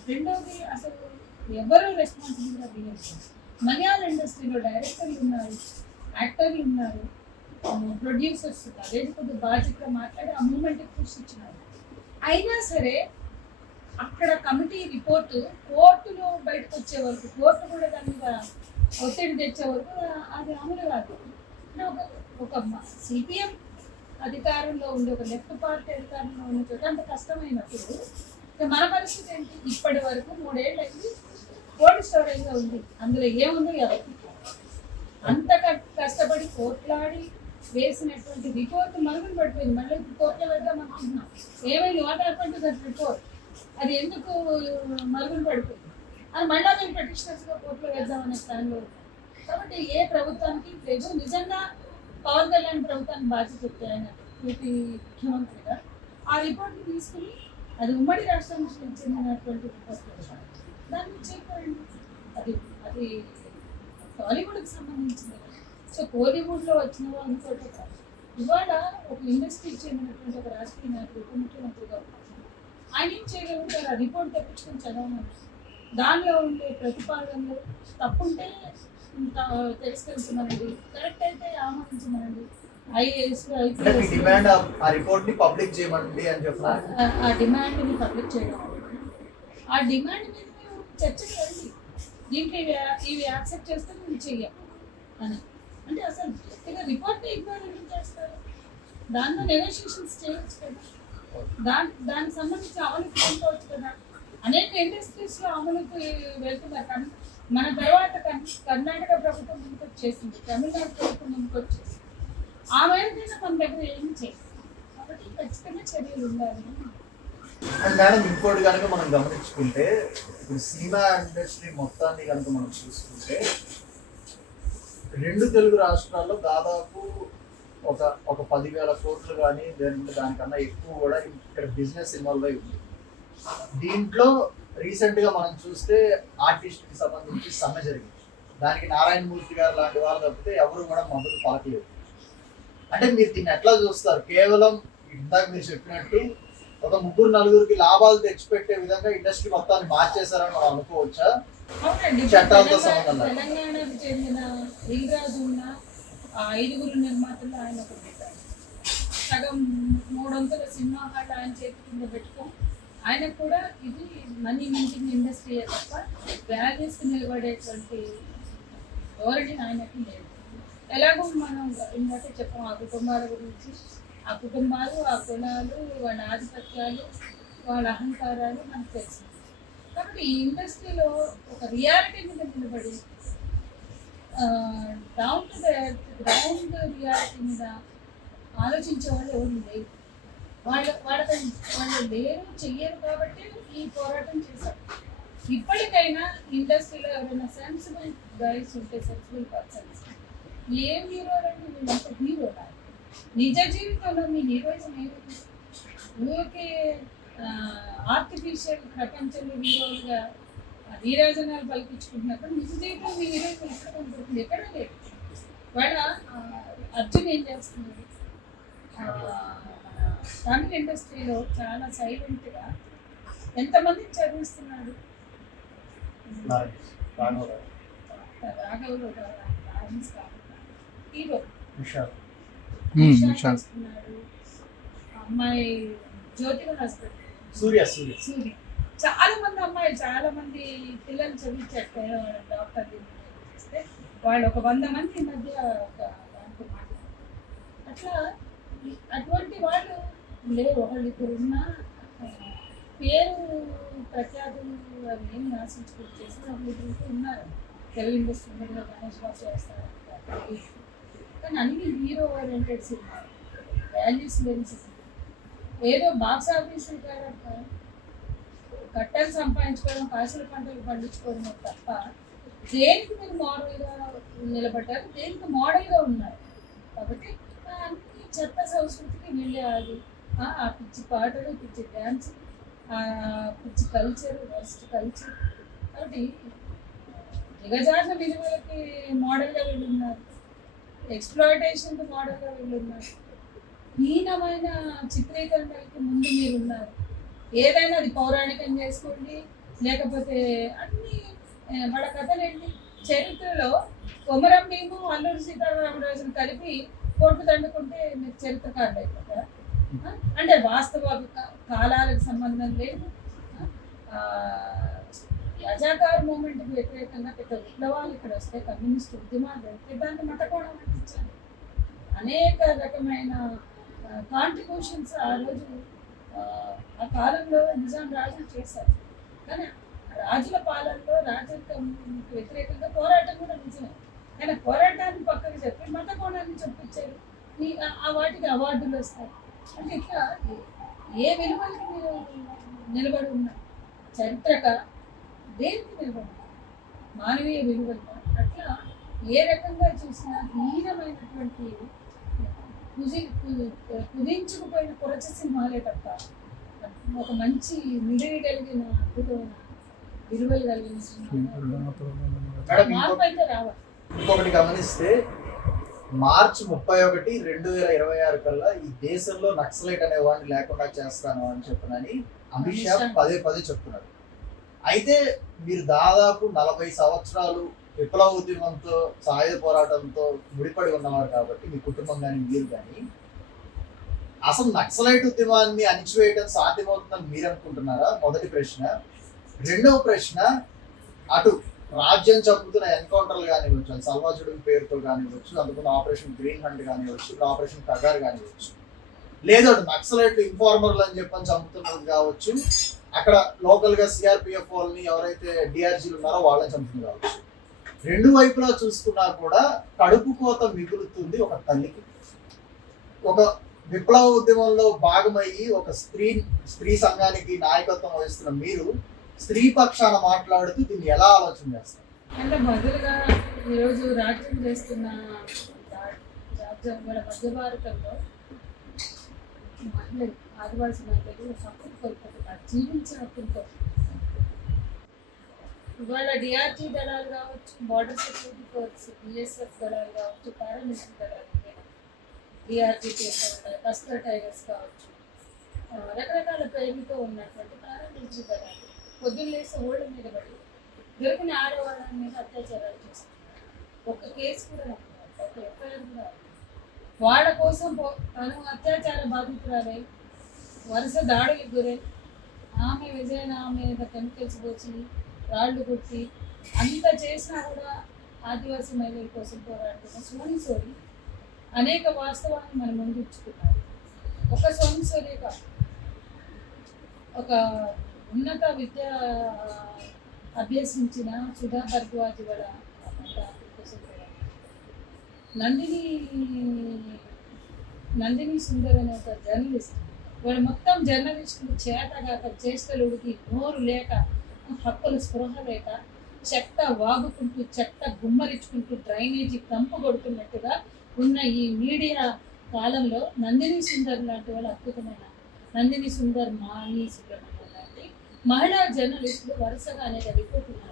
రెండవది అసలు ఎవరు రెస్పాన్సిబుల్గా తీయచ్చు. మలయాళ ఇండస్ట్రీలో డైరెక్టర్లు ఉన్నారు, యాక్టర్లు ఉన్నారు, ప్రొడ్యూసర్స్ ఉన్నారు. అదే కొద్దిగా బాధ్యతగా మాట్లాడి ఆ మూమెంట్కి కృషి ఇచ్చినారు. అయినా సరే అక్కడ కమిటీ రిపోర్టు కోర్టులో బయటకు వచ్చే వరకు, కోర్టు కూడా దాని మీద ఒత్తిడి తెచ్చే వరకు అది అమలు కాదు. ఒక సిపిఎం అధికారంలో ఉండి, ఒక లెఫ్ట్ పార్టీ అధికారంలో ఉన్న చోట అంత కష్టమైనప్పుడు మన పరిస్థితి ఏంటి? ఇప్పటి వరకు 3 ఏళ్ళు అయింది, కోల్డ్ స్టోరేజ్గా ఉంది. అందులో ఏముందో ఎవరికి అంత కష్టపడి కోట్లాడి వేసినటువంటి రిపోర్ట్ మరుగున పడిపోయింది. మళ్ళీ కోర్టులో పెడదాం అనుకుంటున్నాం. ఏమైంది? What happened to that report? అది ఎందుకు మరుగున పడిపోయింది? అది మళ్ళీ మేము పిటిషనర్స్గా కోర్టులో వేద్దామనే ప్లాన్లో ఉంటాం. కాబట్టి ఏ ప్రభుత్వానికి లేదు. నిజంగా పవన్ కళ్యాణ్ ప్రభుత్వానికి బాధ్యత చెప్తే ఆయన యూపీ ముఖ్యమంత్రిగా ఆ రిపోర్ట్ని తీసుకుని, అది ఉమ్మడి రాష్ట్రానికి చెందినటువంటి రిపోర్ట్ దాన్ని చేయకపోయింది. అది టాలీవుడ్కి సంబంధించింది. సో కోలీవుడ్లో వచ్చిన అనుకోవటం కాదు. ఇవాళ ఒక ఇండస్ట్రీకి చెందినటువంటి ఒక రాజకీయ నాయకుడు ఉప ముఖ్యమంత్రిగా ఆయన ఏం చేయగలుగుతారు? ఆ రిపోర్ట్ తెప్పించుకొని చదవమని, దానిలో ఉండే ప్రతిపాదనలు తప్పుంటే తెలుసుకెళ్తున్నానండి, కరెక్ట్ అయితే ఆహ్వానించమనండి. ఐఏఎస్ ఆ డిమాండ్ని పబ్లిక్ చేయడం, ఆ డిమాండ్ మీద మేము చర్చకు రండి, దీంట్లో ఇవి యాక్సెప్ట్ చేస్తే మేము చెయ్యం అని. అంటే అసలు రిపోర్ట్ని ఇగ్నోర్ ఎందుకు చేస్తారు? దాంట్లో నెగోషియేషన్స్ చేయవచ్చు కదా, దానికి సంబంధించి అమలుకి తీసుకోవచ్చు కదా. అనేక ఇండస్ట్రీస్లో అమలుకి వెళ్తున్నారు. కానీ మన తర్వాత కర్ణాటక ప్రభుత్వం ముందుకు వచ్చేసింది, తమిళనాడు ప్రభుత్వం ముందుకు వచ్చేసింది. ఆ మేరకైనా మన దగ్గర ఏం చేయాలి. కాబట్టి ఖచ్చితంగా చర్యలు ఉండాలి. మేడం ఇంకోటి కనుక మనం గమనించుకుంటే, ఇప్పుడు సినిమా ఇండస్ట్రీ మొత్తాన్ని కనుక మనం చూసుకుంటే 2 తెలుగు రాష్ట్రాల్లో దాదాపు ఒక 10,000 కోట్లు కానీ దానికన్నా ఎక్కువ కూడా ఇక్కడ బిజినెస్ ఇన్వాల్వ్ అయి ఉంది. దీంట్లో రీసెంట్గా మనం చూస్తే ఆర్టిస్ట్కి సంబంధించి సమ్మె జరిగింది. దానికి నారాయణమూర్తి గారు లాంటి వాళ్ళు తప్పితే ఎవరు కూడా మద్దతు పలకలేదు. అంటే మీరు దీన్ని ఎట్లా చూస్తారు? కేవలం ఇందాక మీరు చెప్పినట్టు ఒక 3-4 లాభాలు తెచ్చిపెట్టే విధంగా ఇండస్ట్రీ మొత్తాన్ని మార్చేశారని మనం అనుకోవచ్చా? చట్టాలతో సంబంధం లేదు. తెలంగాణకు చెందిన దిల్రాజు ఉన్న 5 నిర్మాతలు ఆయన పెట్టారు. సగం 300 సినిమా హాల్ ఆయన చేతి కింద పెట్టుకో. ఆయనకు కూడా ఇది మనీ మింటింగ్ ఇండస్ట్రీ తప్ప వాల్యూస్కి నిలబడేటువంటి ధోరణి ఆయనకి లేదు. ఎలాగో మనం ఇందాకే చెప్పాం ఆ కుటుంబాల గురించి. ఆ కుటుంబాలు, ఆ కులాలు, వాళ్ళ ఆధిపత్యాలు, వాళ్ళ అహంకారాలు మనకు తెలుసు. కాబట్టి ఈ ఇండస్ట్రీలో ఒక రియాలిటీ మీద నిలబడి down to the ground reality మీద ఆలోచించే వాళ్ళు ఎవరు లేదు. వాళ్ళు లేరు చెయ్యరు కాబట్టి ఈ పోరాటం చేశారు. ఇప్పటికైనా ఇండస్ట్రీలో ఎవరైనా సెన్సిబుల్ గైస్ ఉంటే, సెన్సిబుల్ పర్సన్స్, ఏం హీరో రండి వీళ్ళంతా హీరో కాదు. నిజ జీవితంలో మీ హీరోయిజం ఏమిటి? ఊరికే ఆర్టిఫిషియల్ ప్రపంచంలో హీరోలుగా నీరాజనాలు పలికించుకుంటున్నప్పుడు నిజ జీవితంలో మీ హీరోయిజం ఎక్కడ కనపడుతుంది? ఎక్కడా లేదు. వాళ్ళ అర్జున్ ఏం చేస్తున్నారు? తమిళ ఇండస్ట్రీలో చాలా సైలెంట్గా ఎంతమందిని చదివిస్తున్నాడు? రాఘవులు హీరో చేస్తున్నాడు. అమ్మాయి జ్యోతిగా హస్బెండ్ సూర్య. చాలా మంది అమ్మాయిలు, చాలా మంది పిల్లలు చదివించారు డాక్టర్ చేస్తే వాళ్ళు ఒక 100 మంది ఈ మధ్య ఒక దాంట్లో మాట్లాడారు. అట్లా అటువంటి వాళ్ళు లేవు. ఒకళ్ళు ఇప్పుడు ఉన్న పేరు ప్రఖ్యాతులు అవి ఏమి ఆశించుకుని చేసిన వాళ్ళు ఉన్నారు. తెలుగు ఇండస్ట్రీ మీద గణేష్ బాబు చేస్తారు, కానీ అన్ని హీరో ఓరియంటెడ్ సినిమాలు, వాల్యూస్ లేని సినిమా. ఏదో బాక్స్ ఆఫీస్ కట్టలు సంపాదించుకోవడం, కాసుల పంటలు పండించుకోవడం తప్ప దేనికి మీరు మోడల్గా నిలబడ్డారు, దేనికి మోడల్గా ఉన్నారు. కాబట్టి అన్ని చెత్త సంస్కృతికి వెళ్ళేది. ఆ పిచ్చి పాటలు, పిచ్చి డ్యాన్స్, ఆ పిచ్చి కల్చర్, వెస్ట్ కల్చర్. కాబట్టి దిగజారిన విలువలకి మోడల్గా వెళ్ళున్నారు, ఎక్స్ప్లాయిటేషన్కి మోడల్గా వెళ్ళున్నారు, హీనమైన చిత్రీకరణలకి ముందు మీరు ఉన్నారు. ఏదైనా అది పౌరాణికం చేసుకోండి, లేకపోతే అన్ని వాళ్ళ కథలేంటి. చరిత్రలో కొమరం భీము, అల్లూరి సీతారామరాజును కలిపి కోర్టు దండుకుంటే మీరు చరిత్రకారులు అయిపోతారా? అంటే వాస్తవ కాలాలకు సంబంధం లేదు. రజాకార్ మూమెంట్కి వ్యతిరేకంగా పెద్ద విప్లవాలు ఇక్కడ వస్తే, కమ్యూనిస్ట్ ఉద్యమాలు వస్తే దాన్ని మతకోణం అందించాలి. అనేక రకమైన కాంట్రిబ్యూషన్స్ ఆ రోజు ఆ కాలంలో నిజాం రాజులు చేశారు. కానీ రాజుల పాలనలో రాజరికానికి వ్యతిరేకంగా పోరాటం కూడా నిజమే. కానీ పోరాటాన్ని పక్కకు చెప్పి మత కోణాన్ని చూపించారు. ఆ వాటికి అవార్డులు వస్తాయి. అంటే ఇట్లా ఏ విలువలకి మీరు నిలబడి ఉన్నారు? చరిత్రక దేనికి నిలబడి ఉన్నారు? మానవీయ విలువలు. అట్లా ఏ రకంగా చూసినా హీనమైనటువంటి కుదించుకుపోయిన కొరచ సినిమాలే తప్ప ఒక మంచి మిడిల్ కలిగిన అద్భుతమైన విలువలు కలిగిన మార్పు అయితే రావాలి. ఇంకొకటి గమనిస్తే మార్చి 31, 2026 కల్లా ఈ దేశంలో నక్సలైట్ అనే వాడిని లేకుండా చేస్తాను అని చెప్పనని అమిత్ షా పదే చెప్తున్నారు. అయితే మీరు దాదాపు 40 సంవత్సరాలు విప్లవ ఉద్యమంతో, సాయుధ పోరాటంతో ముడిపడి ఉన్నవారు కాబట్టి మీ కుటుంబం కానీ మీరు కానీ అసలు నక్సలైట్ ఉద్యమాన్ని అణిచివేయడం సాధ్యమవుతుందని మీరు అనుకుంటున్నారా? మొదటి ప్రశ్న. రెండవ ప్రశ్న, అటు రాజ్యం చంపుతున్న ఎన్కౌంటర్లు కానివచ్చు, సల్వాజుడు పేరుతో కానివచ్చు, అందుకున్న ఆపరేషన్ గ్రీన్ హంట్ కానివచ్చు, ఆపరేషన్ కగార్ కానివచ్చు, లేదా నక్సలైట్లు ఇన్ఫార్మర్లు అని చెప్పని చంపుతున్నది కావచ్చు, అక్కడ లోకల్గా సిఆర్పిఎఫ్ వాళ్ళని ఎవరైతే డిఆర్జీలు ఉన్నారో వాళ్ళని చంపుతుంది కావచ్చు. రెండు వైపులా చూసుకున్నా కూడా కడుపు కోత మిగులుతుంది ఒక తల్లికి. ఒక విప్లవ ఉద్యమంలో భాగమయ్యి ఒక స్త్రీ సంఘానికి నాయకత్వం వహిస్తున్న మీరు స్త్రీ పక్షాన మాట్లాడుతూ దీన్ని ఎలా ఆలోచన చేస్తారు? అంటే బదులుగా ఈరోజు రాజ్యం చేస్తున్న రాజ్యం మధ్య భారతంలో మహిళలు, ఆదివాసీ మహిళలు హక్కులు కోల్పోతున్నారు, జీవించే హక్కులు కోల్పోతున్నారు. ఇవాళ డిఆర్జీ దళాలు కావచ్చు, బార్డర్ సెక్యూరిటీ ఫోర్స్, బిఎస్ఎఫ్ దళాలు కావచ్చు, పారామిలిటరీ దళాలు, డిఆర్జీ కస్టర్ టైగర్స్ కావచ్చు, రకరకాల పేర్లతో ఉన్నటువంటి పారామిలిటరీ దళాలు పొద్దున్న లేసి ఓళ్ళ మీద పడి దొరికిన ఆడవాళ్ళ మీద అత్యాచారాలు చేస్తున్నారు. ఒక కేసు కూడా నమ్ముతారు, ఒక ఎఫ్ఐఆర్ కూడా. వాళ్ళ కోసం తను అత్యాచార బాధితురాలై వరుస దాడులకు గురై ఆమె విజయన ఆమె మీద కెమికల్స్ పోసి రాళ్ళు కొట్టి అంత చేసినా కూడా ఆదివాసీ మహిళల కోసం పోరాడుతున్న సోని అనేక వాస్తవాన్ని మనం ముందుంచుకున్నారు. ఒక సోని కాదు, ఒక ఉన్నత విద్య అభ్యసించిన సుధా భరద్వాజ్ కూడా నందిని సుందర్ అనే ఒక జర్నలిస్ట్ వాడు మొత్తం జర్నలిస్టులు చేతగాక చేష్టలుడికి నోరు లేక హక్కుల స్పృహ లేక చెత్త వాగుకుంటూ చెత్త గుమ్మరించుకుంటూ డ్రైనేజీ కంపు కొడుతున్నట్టుగా ఉన్న ఈ మీడియా కాలంలో నందిని సుందర్ లాంటి వాళ్ళు అద్భుతమైన నందిని సుందర్, మాని సుబ్రహ్మణ్యం లాంటి మహిళా జర్నలిస్టులు వరుసగా అనేక రిపోర్టులు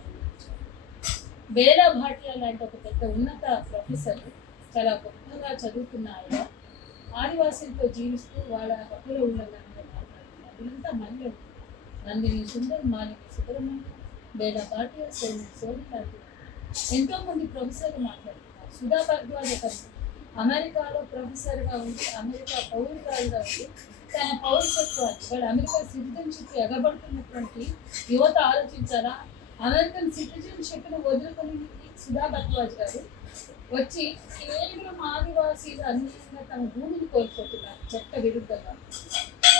బేలా భాటియా లాంటి ఒక పెద్ద ఉన్నత ప్రొఫెసర్ చాలా గొప్పగా చదువుతున్న ఆయన ఆదివాసీలతో జీవిస్తూ వాళ్ళ హక్కుల ఉల్లంఘనగా మాట్లాడుతున్నారు. వీళ్ళంతా మహిళలు. నందిని సుందర్, మాలిని సుబ్రహ్మణ్యం, బేలా భాటియా, సోని లాంటి ఎంతో మంది ప్రొఫెసర్లు మాట్లాడుతున్నారు. సుధా భరద్వాజ్ ఒక అమెరికాలో ప్రొఫెసర్గా ఉండి అమెరికా పౌరురాలుగా ఉండి తన పౌరసత్వాన్ని వాళ్ళు అమెరికా సిటిజన్షిప్ ఎగబడుతున్నటువంటి యువత ఆలోచించాలా. అమెరికన్ సిటిజన్షిప్ను వదులుకొని సుధా భరద్వాజ్ గారు వచ్చి కేవలం ఆదివాసీలు అన్యాయంగా తమ భూమిని కోల్పోతున్నారు చట్ట విరుద్ధంగా.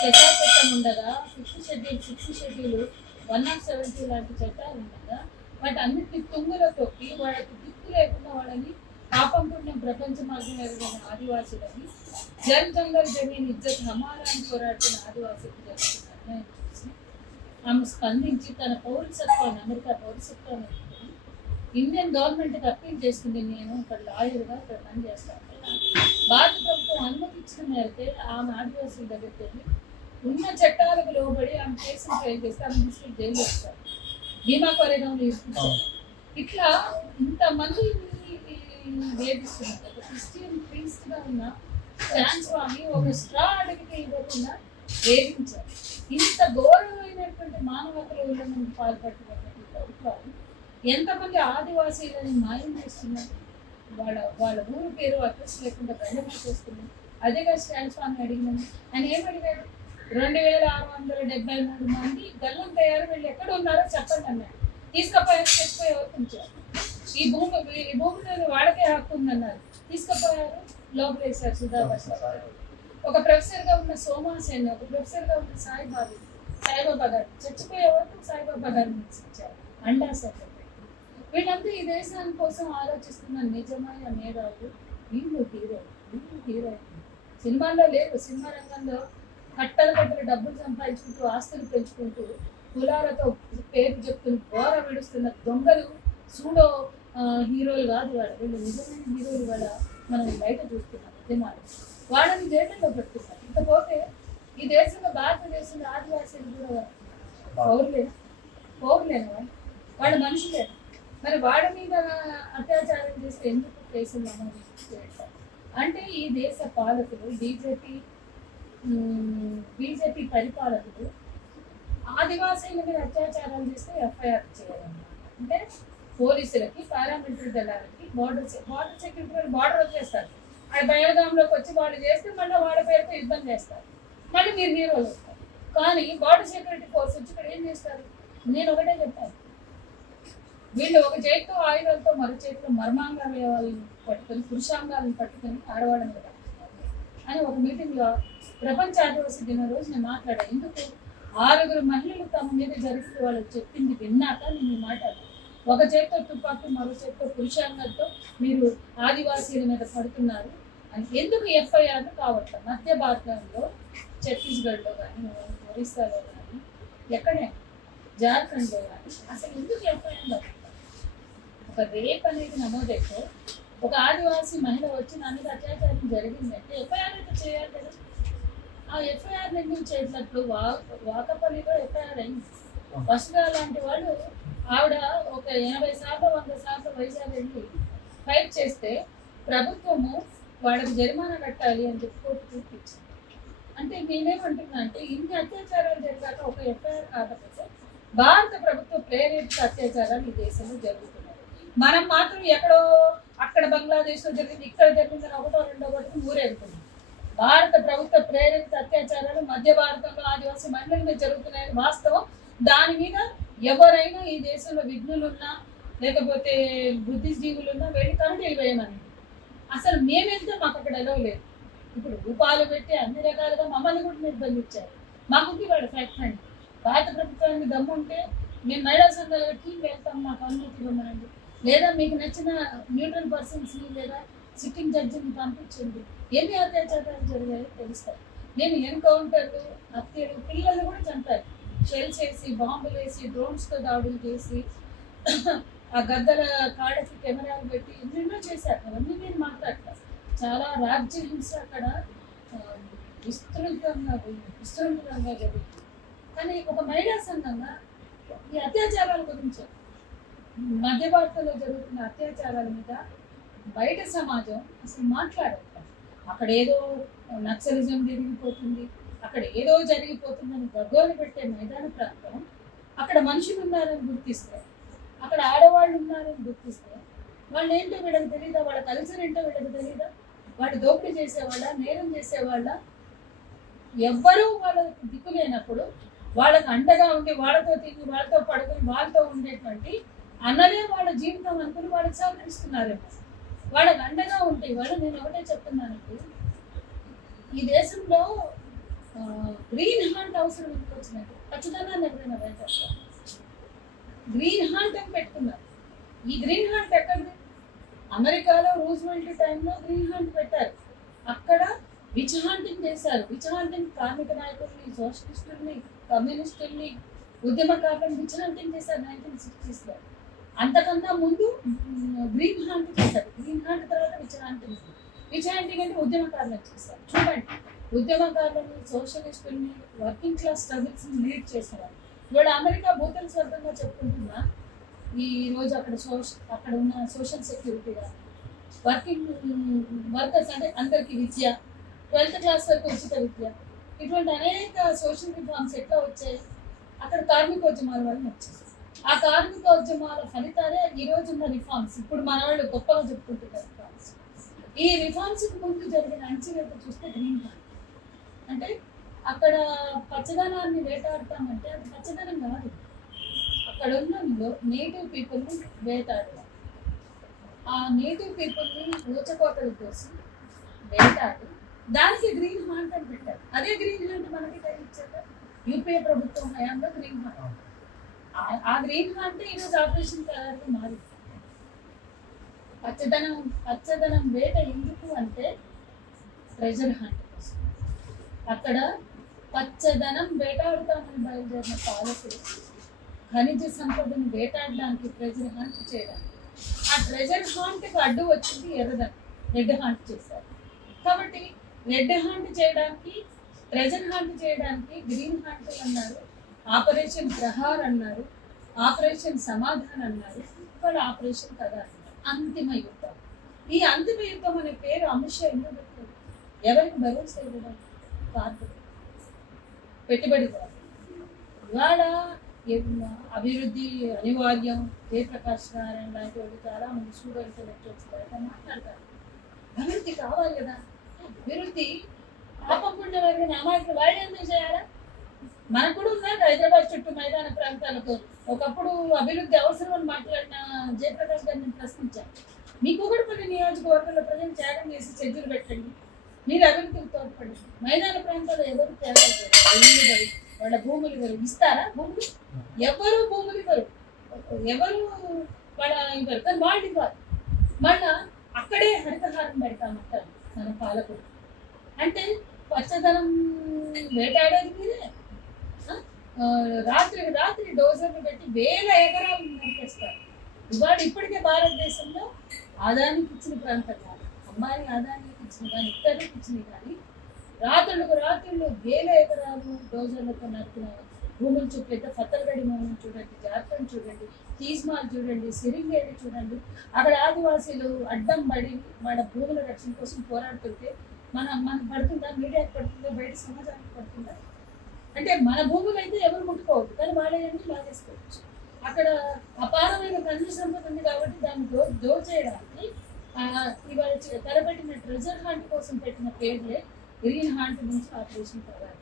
చట్టం ఉండగా 6th షెడ్యూల్ 170 లాంటి చట్టాలు ఉండగా వాటి అన్నింటినీ తుంగలో తొక్కి వాళ్ళకి దిక్కు లేకుండా వాళ్ళని పాపం పుణ్యం ప్రపంచ మార్గం ఆదివాసీలని జంగల్ జమీన్ ఇజ్జత్ హమారా అని పోరాడుతున్న ఆదివాసీలకు జరుగుతున్న అన్యాయం చూసి ఆమె స్పందించి తన పౌరసత్వాన్ని అమెరికా పౌరసత్వాన్ని ఇండియన్ గవర్నమెంట్కి అప్పీల్ చేసుకుంది. నేను ఇక్కడ లాయర్గా ఇక్కడ పని చేస్తాను. భారత ప్రభుత్వం అనుమతి ఇచ్చిన మేరకే ఆమె ఆదివాసుల దగ్గరికి వెళ్ళి ఉన్న చట్టాలకు లోబడి ఆమె కేసును ఫైల్ చేస్తే ఆమె తీసుకుని జైలు వేస్తారు. భీమా కొరేగాంలో ఇస్తున్నారు. ఇట్లా ఇంతమంది వేధిస్తున్నారు. ఒక క్రిస్టియన్ ప్రీస్ట్గా ఉన్న శాన్ స్వామి ఒక స్ట్రా అడిగితే ఇవ్వకుండా వేధించారు. ఇంత ఘోరమైనటువంటి మానవ హక్కుల ఉల్లంఘనకు పాల్పడుతున్నటువంటి ప్రభుత్వాలు ఎంతమంది ఆదివాసీలని మాయం చేస్తున్నారు. వాళ్ళ ఊరు పేరు అడ్రస్ లేకుండా గండమా చేస్తున్నారు. అదేగా శాన్ స్వామి అడిగినాను. ఆయన ఏమడిగాడు? 2673 మంది గల్లం తయారు వీళ్ళు ఎక్కడ ఉన్నారో చెప్పండి అన్నాడు. తీసుకపోయారు, తెచ్చిపోయి ఉంచారు. ఈ భూమిలో వాడకే హక్కు ఉందన్నారు. తీసుకుపోయారు, లోపలేశారు. సుధాభాష ఒక ప్రొఫెసర్గా ఉన్న సోమాసేన్, ఒక ప్రొఫెసర్గా ఉన్న సాయిబాబా గారు చచ్చిపోయే వరకు సాయిబాబా గారిని నిలిచారు. అండా సెక్రటరీ. వీళ్ళంతా ఈ దేశం కోసం ఆలోచిస్తున్న నిజమైన మేధావులు. వీళ్ళు హీరో సినిమాల్లో లేరు. సినిమా రంగంలో కట్టలు డబ్బులు సంపాదించుకుంటూ ఆస్తులు పెంచుకుంటూ కులాలతో పేరు చెప్తున్న ఘోర విడుస్తున్న దొంగలు సూడో హీరోలు కాదు వాళ్ళు. వీళ్ళు నిజమైన హీరోలు వాళ్ళ మనం బయట చూస్తున్నాం. ఉద్యమాలు వాళ్ళని జైళ్ళలో పెట్టుకున్నారు. ఇకపోతే ఈ దేశంలో భారతదేశంలో ఆదివాసీలు కూడా పౌరులేనా వాళ్ళ మనుషులే. మరి వాళ్ళ మీద అత్యాచారం చేస్తే ఎందుకు కేసులు నమోదు చేస్తారు? అంటే ఈ దేశ పాలకులు బీజేపీ పరిపాలకులు ఆదివాసీల మీద అత్యాచారాలు చేస్తే ఎఫ్ఐఆర్ చేయాలన్నమాట. అంటే పోలీసులకి, పారామిలిటరీ దళాలకి, బార్డర్ సెక్యూరిటీ బార్డర్ వచ్చేస్తారు. అది బయలుగాంలోకి వచ్చి వాళ్ళు చేస్తే మళ్ళీ వాళ్ళ పేరుతో యుద్ధం చేస్తారు. మళ్ళీ మీరు హీరోలు వస్తారు. కానీ బార్డర్ సెక్యూరిటీ ఫోర్స్ వచ్చి ఇక్కడ ఏం చేస్తారు? నేను ఒకటే చెప్పాను, వీళ్ళు ఒక చేతితో ఆయుధాలతో మరో చేతితో మర్మాంగాలను పట్టుకొని, పురుషాంగాలను పట్టుకొని ఆడవాళ్ళని అని ఒక మీటింగ్లో ప్రపంచ ఆదివాసీ దిన రోజు నేను మాట్లాడాను. ఎందుకు 6 మహిళలు తమ మీద జరుగుతూ వాళ్ళు చెప్పింది విన్నాక నేను మాట్లాడాను. ఒక చేతితో తుపాకీ, మరో చేతితో పురుషాంగంతో మీరు ఆదివాసీల మీద పడుతున్నారు అని. ఎందుకు ఎఫ్ఐఆర్లు కావట్లేదు? మధ్య భారతంలో ఛత్తీస్గఢ్లో కానీ, ఒరిస్సాలో కానీ, ఎక్కడే జార్ఖండ్లో కానీ అసలు ఎందుకు ఎఫ్ఐఆర్లు అవుతుంది? ఒక రేప్ అనేది నమోదైతే ఒక ఆదివాసీ మహిళ వచ్చి నా మీద అత్యాచారం జరిగిందంటే ఎఫ్ఐఆర్ అయితే చేయాలి కదా. ఆ ఎఫ్ఐఆర్ ఎందుకు చేయట్లప్పుడు వాకపల్లిలో ఎఫ్ఐఆర్ అయింది. వసుగా లాంటి వాళ్ళు ఆవిడ ఒక 80 శాతం 100 శాతం వైజాగ్ వెళ్ళి ఫైట్ చేస్తే ప్రభుత్వము వాళ్ళకి జరిమానా కట్టాలి అని చెప్పి కోర్టు తీర్పిచ్చింది. అంటే నేనేమంటున్నా అంటే ఇన్ని అత్యాచారాలు జరిగాక ఒక ఎఫ్ఐఆర్ కాకపోతే భారత ప్రభుత్వ ప్రేరేపిత అత్యాచారాలు ఈ దేశంలో జరుగుతున్నాయి. మనం మాత్రం ఎక్కడో అక్కడ బంగ్లాదేశ్లో జరిగింది, ఇక్కడ జరిగిందని ఒకటో రెండో ఒకటి ఊరేగుతున్నాం. భారత ప్రభుత్వ ప్రేరేపిత అత్యాచారాలు మధ్య భారతంలో ఆదివాసీ మహిళల మీద జరుగుతున్నాయని వాస్తవం. దాని మీద ఎవరైనా ఈ దేశంలో విఘ్నులున్నా లేకపోతే బుద్ధిజీవులున్నా వెళ్ళి కమిటీలు వేయమని. అసలు మేమెంతో మాకు అక్కడ ఎలా లేదు. ఇప్పుడు రూపాయలు పెట్టి అన్ని రకాలుగా మమ్మల్ని కూడా నిర్బంధించారు. మాకు వాడు ఫ్యాక్ట్ అండి. భారత ప్రభుత్వానికి దమ్ము ఉంటే మేము మహిళా సంఘాల టీం వెళ్తాం, మాకు అనుమతి ఇవ్వమనండి. లేదా మీకు నచ్చిన న్యూట్రల్ పర్సన్స్ని లేదా సిట్టింగ్ జడ్జిని పంపించండి. ఎన్ని అత్యాచారాలు జరిగాయో తెలుస్తాయి. నేను ఎన్కౌంటర్లు, హత్యలు, పిల్లలు కూడా చంపారు. షెల్స్ వేసి, బాంబులు వేసి, డ్రోన్స్తో దాడులు చేసి, ఆ గద్దల కాళ్ళకి కెమెరాలు పెట్టి ఎన్నెన్నో చేశారు. అవన్నీ నేను మాట్లాడతాను. చాలా రాజ్యహింస అక్కడ విస్తృతంగా జరుగుతుంది. కానీ ఒక మహిళా సంఘంగా ఈ అత్యాచారాల గురించి, మధ్య భారతంలో జరుగుతున్న అత్యాచారాల మీద బయట సమాజం అసలు మాట్లాడదు. అక్కడ ఏదో నక్సలిజం జరిగిపోతుంది, అక్కడ ఏదో జరిగిపోతుందని గగ్గోలు పెట్టే మైదాన ప్రాంతం, అక్కడ మనుషులు ఉన్నారని గుర్తిస్తే, అక్కడ ఆడవాళ్ళు ఉన్నారని గుర్తిస్తే, వాళ్ళు ఏంటో వీళ్ళకి తెలీదా? వాళ్ళ కల్చర్ ఏంటో వీళ్ళకి తెలీదా? వాళ్ళు దోపిడీ చేసేవాళ్ళ, నేరం చేసేవాళ్ళ? ఎవ్వరూ వాళ్ళకి దిక్కు లేనప్పుడు వాళ్ళకి అండగా ఉండి, వాళ్ళతో తిరిగి, వాళ్ళతో పడుకుని, వాళ్ళతో ఉండేటువంటి అన్నలే వాళ్ళ జీవితం అనుకుని వాళ్ళకి సహకరిస్తున్నారేమో. వాళ్ళకి అండగా ఉంటే వాళ్ళు, నేను ఒకటే చెప్తున్నానండి, ఈ దేశంలో గ్రీన్ హాంట్ అవసరం ఎందుకు వచ్చినట్టు? ఖచ్చితంగా ఎవరైనా వేస్తారు. గ్రీన్ హాంట్ అని పెట్టుకున్నారు. ఈ గ్రీన్ హాంట్ ఎక్కడిది? అమెరికాలో రూజ్వెల్ట్ టైంలో గ్రీన్ హాంట్ పెట్టారు. అక్కడ విచ్ హాంటింగ్ చేశారు. విచ్ హాంటింగ్ కార్మిక నాయకుల్ని, సోషలిస్టుల్ని, కమ్యూనిస్టుల్ని, ఉద్యమకారులను విచ్ హాంటింగ్ చేశారు 1960s. అంతకన్నా ముందు గ్రీన్ హాంట్ చేశారు. గ్రీన్ హాంట్ తర్వాత విచ్ హాంటింగ్. విచ్ హాంటింగ్ అంటే ఉద్యమకారులను చేశారు. చూడండి, ఉద్యమకారులను, సోషలిస్టుల్ని, వర్కింగ్ క్లాస్ స్ట్రగుల్స్ని లీడ్ చేసేవారు. ఇవాళ అమెరికా భూతల స్వర్గంగా చెప్పుకుంటున్నా. ఈ రోజు అక్కడ ఉన్న సోషల్ సెక్యూరిటీ కానీ, వర్కింగ్ వర్కర్స్ అంటే అందరికీ విద్య, 12th క్లాస్ వరకు ఉచిత విద్య, ఇటువంటి అనేక సోషల్ రిఫార్మ్స్ ఎట్లా వచ్చాయి? అక్కడ కార్మికోద్యమాల వల్ల వచ్చాయి. ఆ కార్మికోద్యమాల ఫలితాలే ఈ రోజు ఉన్న రిఫార్మ్స్. ఇప్పుడు మన వాళ్ళు గొప్పగా చెప్పుకుంటున్నారు రిఫార్మ్స్. ఈ రిఫార్మ్స్కి ముందు జరిగిన అంచెవేత చూస్తే గ్రీన్ హాంట్ అంటే అక్కడ పచ్చదనాన్ని వేటాడతామంటే అది పచ్చదనం కాదు. అక్కడ ఉన్న నేటివ్ పీపుల్ని వేటాడడం, ఆ నేటివ్ పీపుల్ని ఊచకోతలు కోసి వేటాడి దానికి గ్రీన్ హాంట్ అని పెట్టారు. అదే గ్రీన్ హాంట్ మనకి ఇచ్చారు యూపీఏ ప్రభుత్వం హయాంలో. గ్రీన్ హాంట్, ఆ గ్రీన్ హాంట్ ఈరోజు ఆపరేషన్ కలర్గా మారింది. పచ్చదనం వేట ఎందుకు అంటే ట్రెజర్ హంట్ కోసం. అక్కడ పచ్చదనం వేటాడుతామని బయలుదేరిన పాలకులు ఖనిజ సంపదను వేటాడడానికి, ట్రెజర్ హంట్ చేయడానికి, ఆ ట్రెజర్ హాంట్కి అడ్డు వచ్చింది ఎర్రదనం. రెడ్ హాంట్ చేశారు. కాబట్టి రెడ్ హాంట్ చేయడానికి, ట్రెజర్ హాంట్ చేయడానికి గ్రీన్ హాంట్ అన్నారు, ఆపరేషన్ ప్రహార్ అన్నారు, ఆపరేషన్ సమాధాన్ అన్నారు, వాళ్ళు ఆపరేషన్ కథ అన్నారు. అంతిమ యుద్ధం. ఈ అంతిమ యుద్ధం అనే పేరు అమిత్ షా ఎందుకు పెట్టారు? ఎవరికి భరోసా ఇవ్వడం? కార్పొరేట్ పెట్టుబడిదారు. ఇవాళ అభివృద్ధి అనివార్యం, జయప్రకాష్ నారాయణ లాంటి వాళ్ళు చాలా మంది సూడో ఇంటలెక్చువల్స్ బయట మాట్లాడతారు. అభివృద్ధి కావాలి కదా. అభివృద్ధి పాపం పుణ్యవర్గని అమాయకులు వాళ్ళు ఎందుకు చేయాలా? మనకు కూడా ఉన్నారు హైదరాబాద్ చుట్టూ మైదాన ప్రాంతాలతో. ఒకప్పుడు అభివృద్ధి అవసరం అని మాట్లాడిన జయప్రకాష్ గారిని ప్రశ్నించాను. మీ కూకట్పల్లి నియోజకవర్గంలో ప్రజలు త్యాగం చేసి చెడ్డీలు పెట్టండి, మీరు అభివృద్ధికి తోడ్పడండి. మైదాన ప్రాంతాల్లో ఎవరు త్యాగాలు చేయరు, వాళ్ళ భూములు ఇవ్వరు. ఇస్తారా భూములు? ఎవరు భూములు ఇవ్వరు, ఎవరు వాళ్ళ ఇవ్వరు. కానీ వాళ్ళు ఇవ్వాలి. మళ్ళా అక్కడే హరితహారం పెడతామంటారు మన పాలకుడు. అంటే పచ్చదనం వేటాడేది మీరే. రాత్రి డోజర్లు పెట్టి 1000 ఎకరాలు నరికేస్తారు. ఇవాళ ఇప్పటికే భారతదేశంలో ఆదానికి ఇచ్చిన ప్రాంతం కాదు, అంబానీ ఆదానికి ఇచ్చిన కానీ, ఇతరులకు ఇచ్చినవి కానీ, రాత్రులు 1000 ఎకరాలు డోజర్లతో నరికిన భూములు చూపెడితే ఫత్తల్గడి భూములు చూడండి, జార్ఖండ్ చూడండి, తీస్మాల్ చూడండి, సిరింగేరి చూడండి. అక్కడ ఆదివాసీలు అడ్డం పడి వాళ్ళ భూముల రక్షణ కోసం పోరాడుతుంటే మనకు పడుతుందా? మీడియాకి పడుతుందా? బయట సమాజానికి పడుతుందా? అంటే మన భూములు అయితే ఎవరు ముట్టుకోవద్దు, కానీ వాళ్ళని లాగేసుకోవచ్చు. అక్కడ అపారమైన ఖనిజ సంపద ఉంది కాబట్టి దాన్ని దోచేయడానికి ఇవాళ తలపెట్టిన ట్రెజర్ హాంట్ కోసం పెట్టిన పేర్లే గ్రీన్ హాంట్ నుంచి ఆపరేషన్ ప్రహార్.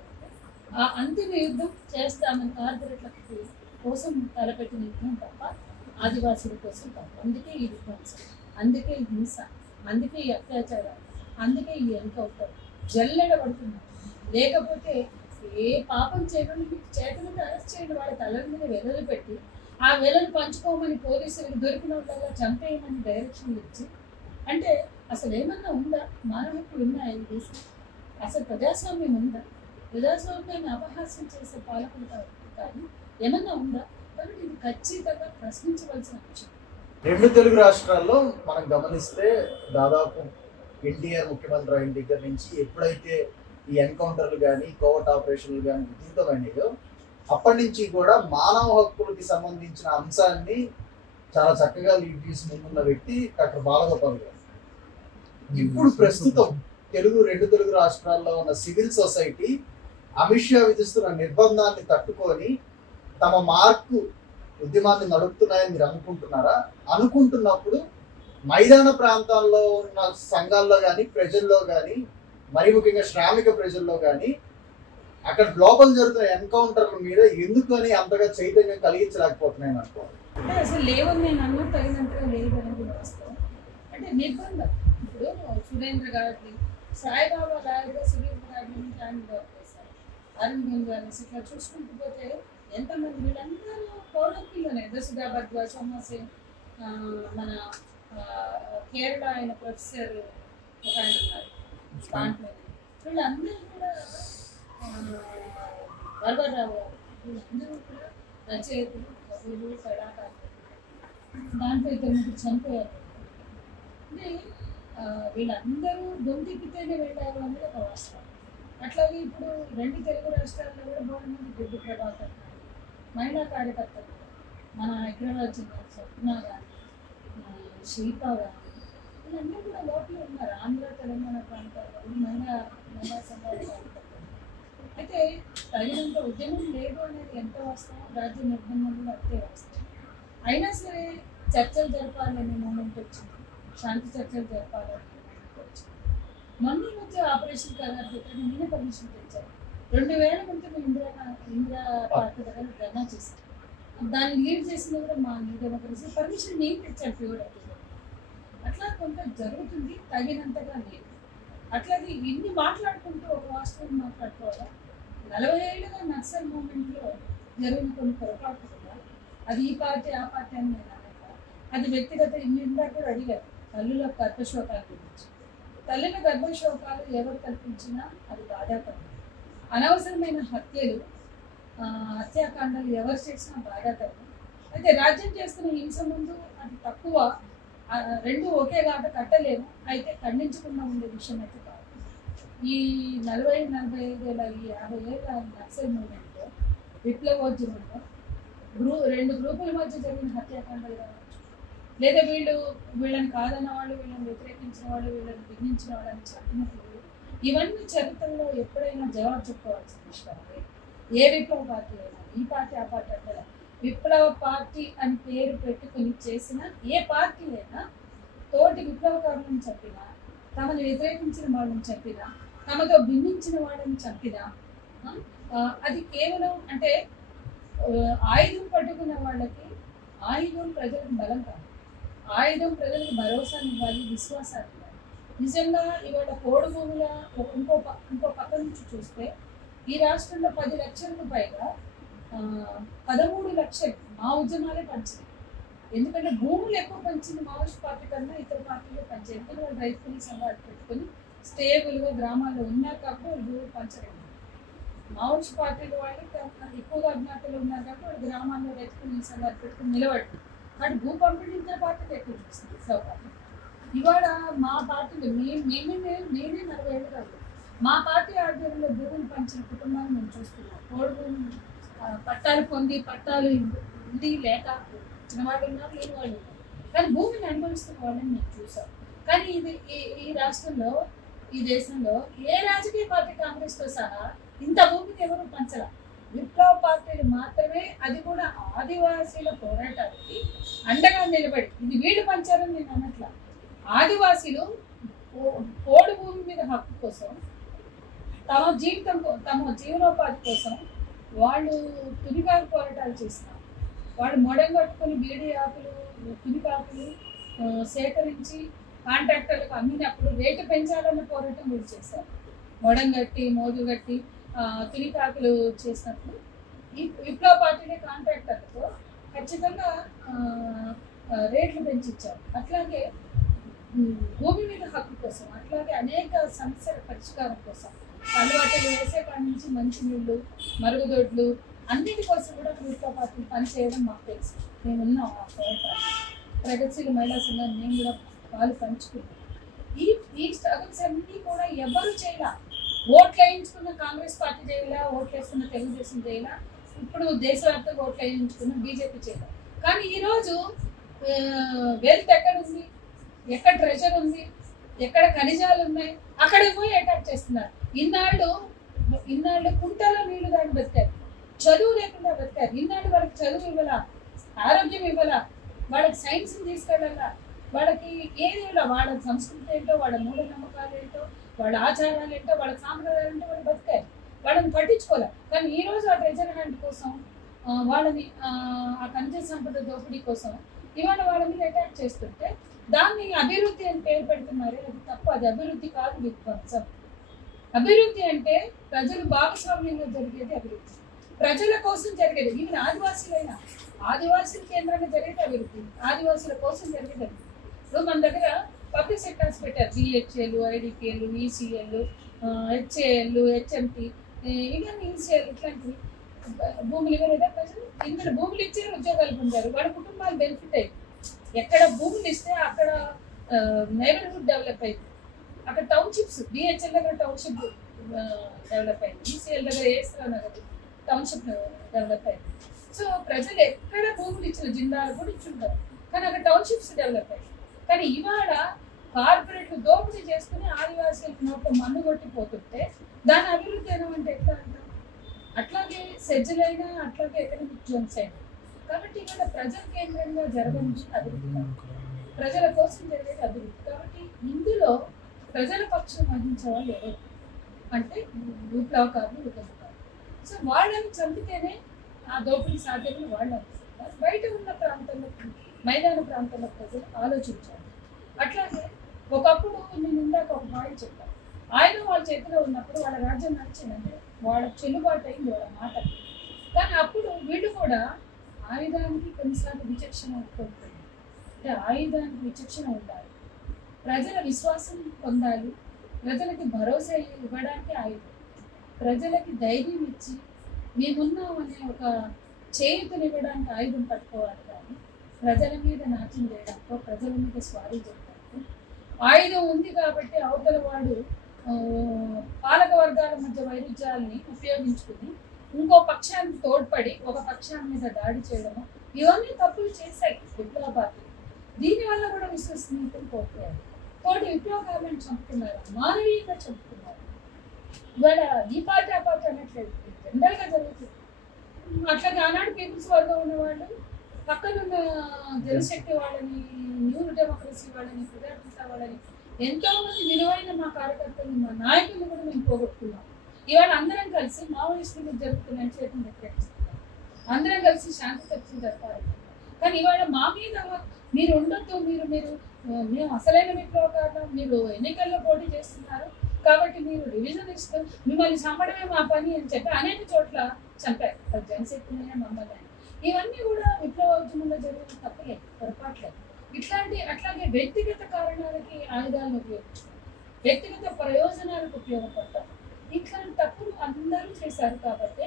ఆ అంతిమ యుద్ధం చేస్తామని కార్పొరేట్ల కోసం తలపెట్టిన యుద్ధం తప్ప ఆదివాసుల కోసం తప్ప. అందుకే ఈ విధ్వంసం, అందుకే ఈ హింస, అందుకే ఈ అత్యాచారాలు, అందుకే ఈ ఎన్కౌంటర్ జల్లెడ పడుతున్నారు. లేకపోతే ఏ పాపం చేయకుండా మీకు చేతులకు అరెస్ట్ చేయండి, వాళ్ళ తలల మీద వెలలు పెట్టి ఆ వెలను పంచుకోమని పోలీసులకు దొరికిన వాళ్ళ చంపేయమని డైరెక్షన్లు ఇచ్చి. అంటే అసలు ఏమన్నా ఉందా? మానవ హక్కులు ఉన్నాయా ఈ దేశం? అసలు ప్రజాస్వామ్యం ఉందా? ప్రజాస్వామ్యాన్ని అపహాస్యం చేసే పాలకులు కానీ ఏమన్నా ఉందా? కాబట్టి ఇది ఖచ్చితంగా ప్రశ్నించవలసిన విషయం. రెండు తెలుగు రాష్ట్రాల్లో మనం గమనిస్తే దాదాపు ఎన్టీఆర్ ముఖ్యమంత్రి అయిన దగ్గర నుంచి ఎప్పుడైతే ఈ ఎన్కౌంటర్లు కానీ కోవర్ట్ ఆపరేషన్లు కానీ ఉధృతమైనాయో అప్పటి నుంచి కూడా మానవ హక్కులకి సంబంధించిన అంశాన్ని చాలా చక్కగా లీడ్ చేసి ముందున్న వ్యక్తి డాక్టర్ బాలగోపాల్ గారు. ఇప్పుడు ప్రస్తుతం రెండు తెలుగు రాష్ట్రాల్లో ఉన్న సివిల్ సొసైటీ అమిత్ షా విధిస్తున్న నిర్బంధాన్ని తట్టుకొని తమ మార్కు ఉద్యమాన్ని నడుపుతున్నాయని మీరు అనుకుంటున్నారా? అనుకుంటున్నప్పుడు మైదాన ప్రాంతాల్లో ఉన్న సంఘాల్లో కానీ ప్రజల్లో కానీ మరి ముఖ్యంగా శ్రామిక ప్రజల్లో కానీ అక్కడ గ్లోబల్ జరుగుతున్న ఎన్కౌంటర్ల మీద ఎందుకని అంతగా చైతన్యం కలిగించలేకపోతున్నాయని అనుకోవాలి. అంటే అసలు లేవని నేను అన్నా తగినంతగా లేదనేది వాస్తవం. అంటే నిర్బంధం ఇప్పుడు సురేంద్ర గారిని సాయిబాబా గారిగా సురేంద్ర గారిని జాయిన్ చేశారు, అరుణ్ గారిని ఇట్లా చూసుకుంటూ పోతే ఎంతమంది వీళ్ళందరూ పౌరకుల్లోనే దశగా భద్వాజ్ సోమసేన్, మన కేరళ ఆయన ప్రొఫెసర్ ఒక ఆయన ఉన్నారు దాంట్లో, వీళ్ళందరూ కూడా వరవరరావు గారు, వీళ్ళందరూ కూడా రచయితలు, కవులు, కళాకారులు. దాంట్లో ఇద్దరు ముగ్గురు చనిపోయారు. అంటే వీళ్ళందరూ దొంతిప్పితేనే వెళ్ళారు అనేది ఒక వాస్తవం. అట్లాగే ఇప్పుడు రెండు తెలుగు రాష్ట్రాల్లో కూడా గవర్నమెంట్ గుడ్డు ప్రభాకర్ మహిళా కార్యకర్తలు, మన హైదరాబాద్ చెందిన స్వప్న కానీ, శిల్ప కానీ, వీళ్ళందరూ కూడా లోపల ఉన్నారు. ఆంధ్ర తెలంగాణ ప్రాంతాల్లో మహిళా సంఘాల కార్యకర్తలు. అయితే తగినంత ఉద్యమం లేదు అనేది ఎంత వాస్తవం, రాజ్య నిర్బంధం కూడా అంతే వాస్తవం. అయినా సరే చర్చలు జరపాలనే మూమెంట్ వచ్చింది, శాంతి చర్చలు జరపాలనే మూమెంట్ వచ్చింది. మొన్న మధ్య ఆపరేషన్ కలర్ పెట్టని నేనే పర్మిషన్ తెచ్చాను. 2000 మంది ఇందిరా పార్క్ దగ్గర ధర్నా చేశాను. దాన్ని లీడ్ చేసిన కూడా మా న్యూ డెమోక్రసీ పర్మిషన్ నేను తెచ్చాను ప్యూర్ అప్లికేషన్. అట్లా కొంత జరుగుతుంది, తగినంతగా లేదు. అట్లాగే ఇన్ని మాట్లాడుకుంటూ ఒక వాస్తవం మాట్లాడుకోవాలా? 40 ఏళ్ళుగా నక్సల్ మూమెంట్లో జరిగిన కొన్ని పొరపాట్లు కూడా అది ఈ పార్టీ ఆ పార్టీ అని నేను అనక, అది వ్యక్తిగత ఇందా కూడా అడిగారు తల్లుల గర్భశోకాల గురించి. తల్లుల గర్భశోకాలు ఎవరు కల్పించినా అది బాధాకరం. అనవసరమైన హత్యలు, హత్యాకాండాలు ఎవరు చేసినా బాధాకరం. అయితే రాజ్యం చేస్తున్న హింస ముందు అది తక్కువ, రెండు ఒకే గాట కట్టలేము. అయితే ఖండించకుండా ఉండే విషయం అయితే కాదు. ఈ 40-45 ఏళ్ళ ఈ 50 ఏళ్ళ నక్సల్ మూవ్మెంట్లో విప్లవోద్యమంలో రెండు గ్రూపుల మధ్య జరిగిన హత్యాకాండాలు కావచ్చు, లేదా వీళ్ళని కాదన్న వాళ్ళు, వీళ్ళని వ్యతిరేకించిన వాళ్ళు, వీళ్ళని దిగించిన వాళ్ళని చంపినట్లు, ఇవన్నీ చరిత్రలో ఎప్పుడైనా జవాబు చెప్పుకోవాల్సిన విషయాలు. ఏ విప్లవ పార్టీ అయినా, ఈ పార్టీ ఆ పార్టీ అంటే విప్లవ పార్టీ అని పేరు పెట్టుకుని చేసిన ఏ పార్టీ అయినా తోటి విప్లవకారులను చంపినా, తమను వ్యతిరేకించిన వాళ్ళని చంపినా, తమతో భిన్నించిన వాళ్ళని చంపినా, అది కేవలం అంటే ఆయుధం పట్టుకున్న వాళ్ళకి ఆయుధం ప్రజలకు బలం కాదు, ఆయుధం ప్రజలకు భరోసాని ఇవ్వాలి, విశ్వాసాన్ని ఇవ్వాలి. నిజంగా ఇవాళ పోడు భూముల ఇంకో పక్క నుంచి చూస్తే ఈ రాష్ట్రంలో 10 లక్షలకు పైగా 13 లక్షలు మా ఉద్యమాలే పంచింది. ఎందుకంటే భూములు ఎక్కువ పంచింది మావోయిస్ట్ పార్టీ కన్నా ఇతర పార్టీలు పంచాయి. ఎందుకంటే వాళ్ళు రైతు కూలీ సంఘాలు పెట్టుకుని స్టేబుల్గా గ్రామాల్లో ఉన్నారు కాబట్టి వాళ్ళు భూములు పంచలేదు. మావోయిస్ట్ పార్టీలు వాళ్ళు ఎక్కువగా అజ్ఞాతలు ఉన్నారు కాబట్టి వాళ్ళు గ్రామాల్లో రైతు కూలీ సంఘాలు పెట్టుకుని నిలబడి వాటి భూ పంపిణీ ఇతర పార్టీలు ఎక్కువ చూస్తుంది. ఇతర పార్టీ ఇవాళ మా పార్టీలు నేనే 40 ఏళ్ళు కాదు, మా పార్టీ ఆధ్వర్యంలో భూములు పంచిన కుటుంబాన్ని మేము చూస్తున్నాం. పోడు భూములు పట్టాలు పొంది, పట్టాలు ఉండి లేక వచ్చిన వాళ్ళు ఉన్నారు, లేని వాళ్ళు ఉన్నారు, కానీ భూమిని అనుభవిస్తున్న వాళ్ళని మేము చూసాం. కానీ ఇది ఈ రాష్ట్రంలో, ఈ దేశంలో ఏ రాజకీయ పార్టీ కాంగ్రెస్తో సహా ఇంత భూమిని ఎవరు పంచరా. విప్లవ పార్టీలు మాత్రమే, అది కూడా ఆదివాసీల పోరాటానికి అండగా నిలబడి, ఇది వీళ్ళు పంచారని నేను అన్నట్లా. ఆదివాసీలు పోడు భూమి మీద హక్కు కోసం, తమ జీవనోపాధి కోసం వాళ్ళు తునికాకు పోరాటాలు చేస్తున్నారు. వాళ్ళు మొడం కట్టుకుని బీడీ ఆకులు, తునికాకులు సేకరించి కాంట్రాక్టర్లకు అమ్మినప్పుడు రేటు పెంచాలన్న పోరాటం వీళ్ళు చేశారు. మొడం కట్టి, మోదు కట్టి తునికాకులు చేసినప్పుడు ఈ విప్లవ పార్టీలే కాంట్రాక్టర్లతో ఖచ్చితంగా రేట్లు పెంచిచ్చారు. అట్లాగే భూమి మీద హక్కు కోసం, అట్లాగే అనేక సమస్యల పరిష్కారం కోసం అలవాట్లు వేసే కాడి నుంచి మంచినీళ్ళు, మరుగుదొడ్లు అన్నిటి కోసం కూడా విప్లవ పార్టీ పనిచేయడం మాకు తెలుసు. మేమున్నాం ఆ పోరాటాలు. ప్రగతిశీల మహిళా సంఘాన్ని మేము కూడా వాళ్ళు పంచుకున్నాం. ఈ స్ట్రగుల్స్ అన్నీ కూడా ఎవరు చేయాల. ఓట్లు వేయించుకున్న కాంగ్రెస్ పార్టీ చేయాలా, ఓట్లు వేసుకున్న తెలుగుదేశం చేయాలా, ఇప్పుడు దేశవ్యాప్తంగా ఓట్లు వేయించుకున్న బీజేపీ చేయాలి. కానీ ఈరోజు వెల్త్ ఎక్కడ ఉంది, ఎక్కడ ట్రెజర్ ఉంది, ఎక్కడ ఖనిజాలు ఉన్నాయి, అక్కడికి పోయి అటాక్ చేస్తున్నారు. ఇన్నాళ్ళు కుంటలో నీళ్లు దాన్ని బతికారు, చదువు లేకుండా బతికారు. ఇన్నాళ్ళు వాళ్ళకి చదువు ఇవ్వాలా, ఆరోగ్యం ఇవ్వాలా, వాళ్ళకి సైన్స్ తీసుకెళ్ళాలా, వాళ్ళకి ఏది ఇవ్వాలా, వాళ్ళ సంస్కృతి ఏంటో, వాళ్ళ మూఢనమ్మకాలు ఏంటో, వాళ్ళ ఆచారాలు ఏంటో, వాళ్ళ సాంప్రదాయాలు ఏంటో వాళ్ళు బతికారు. వాళ్ళని పట్టించుకోలే. కానీ ఈరోజు ఆ ట్రెజర్ హ్యాండ్ కోసం, వాళ్ళని ఆ ఖనిజ సంపద దోపిడీ కోసం ఇవాళ వాళ్ళ మీద అటాక్ చేస్తుంటే దాన్ని అభివృద్ధి అని పేరు పెడుతున్నారు. అది తప్పు. అది అభివృద్ధి కాదు, విధ్వంసం. అభివృద్ధి అంటే ప్రజలు భాగస్వామ్యంగా జరిగేది అభివృద్ధి, ప్రజల కోసం జరిగేది. ఈవెన్ ఆదివాసులైనా ఆదివాసుల కేంద్రంగా జరిగేది అభివృద్ధి, ఆదివాసుల కోసం జరిగేది అభివృద్ధి. ఇప్పుడు మన దగ్గర పబ్లిక్ సెక్టర్స్ పెట్టారు, BHL, IDPL, ECL, HAL, HMT, ఇవన్నీ ఈసీఎల్, ఇట్లాంటివి భూములు ఇవ్వలేదా ప్రజలు? ఇందులో భూములు ఇచ్చారు, ఉద్యోగాలు పొందారు, వాళ్ళ కుటుంబాలు బెనిఫిట్ అయ్యి. ఎక్కడ భూములు ఇస్తే అక్కడ నైబర్హుడ్ డెవలప్ అయింది, అక్కడ టౌన్షిప్స్, బిహెచ్ఎల్ దగ్గర టౌన్షిప్ డెవలప్ అయింది, ఈసీఎల్ దగ్గర ఏస్రా నగర్ టౌన్షిప్ డెవలప్ అయింది. సో ప్రజలు ఎక్కడ భూములు ఇచ్చిన జిల్లాలు కూడా ఇచ్చుంటారు, కానీ అక్కడ టౌన్షిప్స్ డెవలప్ అయ్యాయి. కానీ ఇవాళ కార్పొరేట్లు దోపిడీ చేసుకుని ఆదివాసీలకు నోట్లో మన్ను కొట్టిపోతుంటే దాని అభివృద్ధి ఏమంటే ఎట్లా అంటాం? అట్లాగే సెజ్జలైనా, అట్లాగే ఎకనామిక్ జోన్స్ అయినా. కాబట్టి ఇవాళ ప్రజల కేంద్రంగా జరగని అభివృద్ధి, ప్రజల కోసం జరిగేది అభివృద్ధి. కాబట్టి ఇందులో ప్రజల పక్షం వహించే వాళ్ళు ఎవరు అంటే విప్లవకారులు, ఉద్యమకారులు. సో వాళ్ళని చంపితేనే ఆ దోపిడీ సాధ్యమని వాళ్ళు అనుకుంటారు. బయట ఉన్న ప్రాంతంలో, మైదాన ప్రాంతంలో ప్రజలు ఆలోచించాలి. అట్లాగే ఒకప్పుడు నేను ఇందాక ఒక పాయింట్ చెప్పాను, ఆయుధం వాళ్ళ చేతిలో ఉన్నప్పుడు వాళ్ళ రాజ్యం నడిచిందంటే వాళ్ళ చెల్లుబాటు అయింది వాళ్ళ మాట. కానీ అప్పుడు వీళ్ళు కూడా ఆయుధానికి కొన్నిసార్లు విచక్షణ కోల్పోయింది. అంటే ఆయుధానికి విచక్షణ ఉండాలి, ప్రజల విశ్వాసం పొందాలి, ప్రజలకి భరోసా ఇవ్వడానికి ఆయుధం, ప్రజలకి ధైర్యం ఇచ్చి మేమున్నామనే ఒక చేయుతనివ్వడానికి ఆయుధం పట్టుకోవాలి. కానీ ప్రజల మీద నాట్యం చేయడానికో, ప్రజల మీద స్వారీ చేయడానికి ఆయుధం ఉంది కాబట్టి అవతల వాడు పాలక వర్గాల మధ్య వైరుధ్యాలని ఉపయోగించుకుని ఇంకో పక్షానికి తోడ్పడి ఒక పక్షాన్ని మీద దాడి చేయడము, ఇవన్నీ తప్పులు చేశాయి విప్లవ పార్టీ. దీనివల్ల కూడా విశ్వసనీయతను కోల్పోయారు. తోటి విప్లవకారులను చంపుతున్నారు, మానవీయంగా చంపుతున్నారు. ఇవాళ ఈ పార్టీ ఆ పార్టీ అనట్లేదు, జనరల్గా జరుగుతుంది. అట్లాగే ఆనాడు పీపుల్స్ వర్గం ఉన్నవాళ్ళు పక్కనున్న జనశక్తి వాళ్ళని, న్యూ డెమోక్రసీ వాళ్ళని, ప్రజాపిత వాళ్ళని, ఎంతో మంది విలువైన మా కార్యకర్తలు, మా నాయకులు కూడా మేము పోగొట్టుకున్నాం. ఇవాళ అందరం కలిసి మావోయిస్టులు జరుగుతున్న చేతిని వ్యతిరేకిస్తున్నాం, అందరం కలిసి శాంతి చర్చలు జరపాలి. కానీ ఇవాళ మా మీద మీరు ఉండొద్దు, మేము అసలైన విప్లవకారులు, మీరు ఎన్నికల్లో పోటీ చేస్తున్నారు కాబట్టి మీరు రివిజనిస్ట్, మిమ్మల్ని చంపడమే మా పని అని చెప్పి అనేక చోట్ల చంపారు జనశక్తినే, మమ్మల్ని. ఇవన్నీ కూడా విప్లవోద్యమంలో జరిగిన తప్పులే, పొరపాట్లే. అట్లాగే వ్యక్తిగత కారణాలకి ఆయుధాలను ఉపయోగించుకుంటారు, వ్యక్తిగత ప్రయోజనాలకు ఉపయోగపడతారు. ఇట్లాంటి తప్పులు అందరూ చేశారు కాబట్టి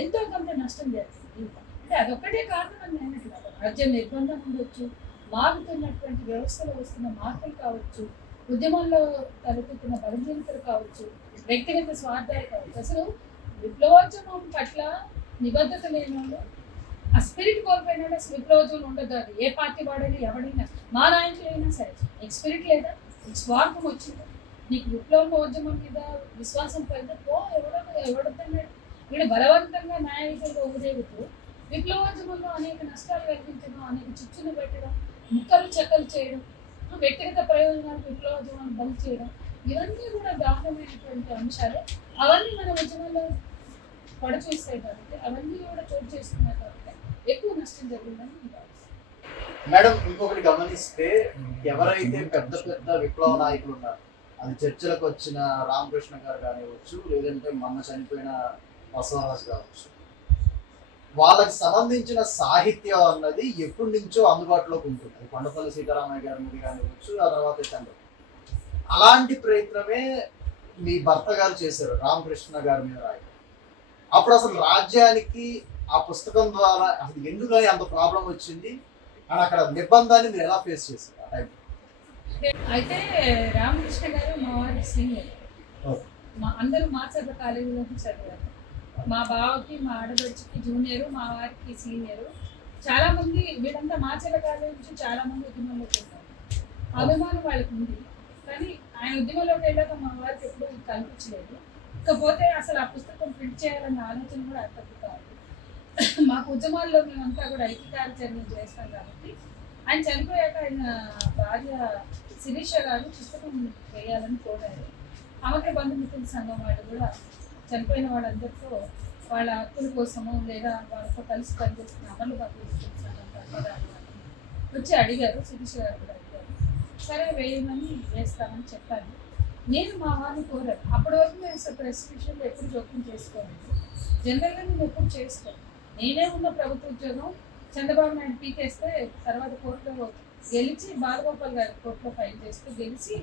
ఎంతో కొంత నష్టం జరిగింది. అంటే అదొక్కటే కారణం అని నేను రాజ్యం నిర్బంధం ఉండొచ్చు, మారుతున్నటువంటి వ్యవస్థలో వస్తున్న మార్పులు కావచ్చు, ఉద్యమంలో తలెత్తుతున్న బలహీనతలు కావచ్చు, వ్యక్తిగత స్వార్థాలు కావచ్చు. అసలు విప్లవోద్యమం పట్ల నిబద్ధత లేని వాళ్ళు, ఆ స్పిరిట్ కోల్పోయినా అసలు విప్లవోద్యమం ఉండదు. అది ఏ పార్టీ వాడైనా, ఎవడైనా, మా నాయకులు అయినా సరే, నీకు స్పిరిట్ లేదా, నీకు స్వార్థం వచ్చిందా, నీకు విప్లవోద్యమం మీద విశ్వాసం పోయిందా, ఎవడొద్దన్నాడు? వీడు బలవంతంగా నాయకులుగా ఊరేగుతూ విప్లవోద్యమంలో అనేక నష్టాలు కలిగించడం, అనేక చిచ్చులు పెట్టడం, ముక్కలు చెక్కలు చేయడం, వ్యక్తిగత ప్రయోజనాలకు విప్లవోద్యమాన్ని బలి చేయడం, ఇవన్నీ కూడా దారుణమైనటువంటి అంశాలు. అవన్నీ మన ఉద్యమంలో పడచూస్తాయి కాబట్టి, అవన్నీ కూడా చోటు చేసుకున్నాయి కాబట్టి ఎక్కువ నష్టం జరిగిందని మేడం. ఇంకొకటి గమనిస్తే, ఎవరైతే పెద్ద పెద్ద విప్లవ నాయకులు ఉన్నారు, అది చర్చలకు వచ్చిన రామకృష్ణ గారు కానివచ్చు, లేదంటే మొన్న చనిపోయిన బసవరాజు కావచ్చు, వాళ్ళకి సంబంధించిన సాహిత్యం అన్నది ఎప్పటి నుంచో అందుబాటులోకి ఉంటుంది. కొండపల్లి సీతారామయ్య గారి మీద కానివచ్చు, ఆ తర్వాత చంద్ర. అలాంటి ప్రయత్నమే మీ భర్త గారు చేశారు రామకృష్ణ గారి మీద రాయడం. అప్పుడు అసలు రాజ్యానికి ఆ పుస్తకం ద్వారా అసలు ఎందుకని అంత ప్రాబ్లం వచ్చింది అని అక్కడ నిర్బంధాన్ని మీరు ఎలా ఫేస్ చేశారు ఆ టైం? అయితే రామకృష్ణ గారు మా వారికి సీనియర్. అందరూ మాచర్ల కాలేజీలో చదివారు. మా బావకి మా ఆడబడికి జూనియర్, మా వారికి సీనియర్. చాలా మంది వీళ్ళంతా మాచర్ల కాలేజీ నుంచి చాలా మంది ఉద్యమంలోకి వెళ్ళారు. అభిమానం వాళ్ళకి ఉంది, కానీ ఆయన ఉద్యమంలోకి వెళ్ళాక మా వారికి ఎప్పుడు కనిపించలేదు. ఇకపోతే అసలు ఆ పుస్తకం ప్రింట్ చేయాలన్న ఆలోచన కూడా అర్థం కాదు. మాకు ఉద్యమాల్లో మేమంతా కూడా ఐక్యకార్యాచరణ చేస్తాం కాబట్టి ఆయన చనిపోయాక ఆయన భార్య శిరీష గారు పుస్తకం వేయాలని కోరారు. ఆమెకి బంధుమిత్రుల సంఘం వాళ్ళు కూడా చనిపోయిన వాళ్ళందరితో వాళ్ళ హక్కుల కోసము లేదా వాళ్ళతో కలిసి పనిచేస్తున్న అమలు బంధుమిత్రుల సంఘం వచ్చి అడిగారు. శిరీష గారు కూడా అడిగారు. సరే వేయమని వేస్తామని చెప్పాను. నేను మా వారిని కోరాను. అప్పటి వరకు నేను ప్రెస్ విషయంలో ఎప్పుడు జోక్యం చేసుకోలేదు. జనరల్గా నేను ఎప్పుడు చేసుకోను. నేనే ఉన్న ప్రభుత్వ ఉద్యోగం చంద్రబాబు నాయుడు పీకేస్తే తర్వాత కోర్టులో గెలిచి బాలగోపాల్ గారి కోర్టులో ఫైల్ చేస్తూ గెలిచి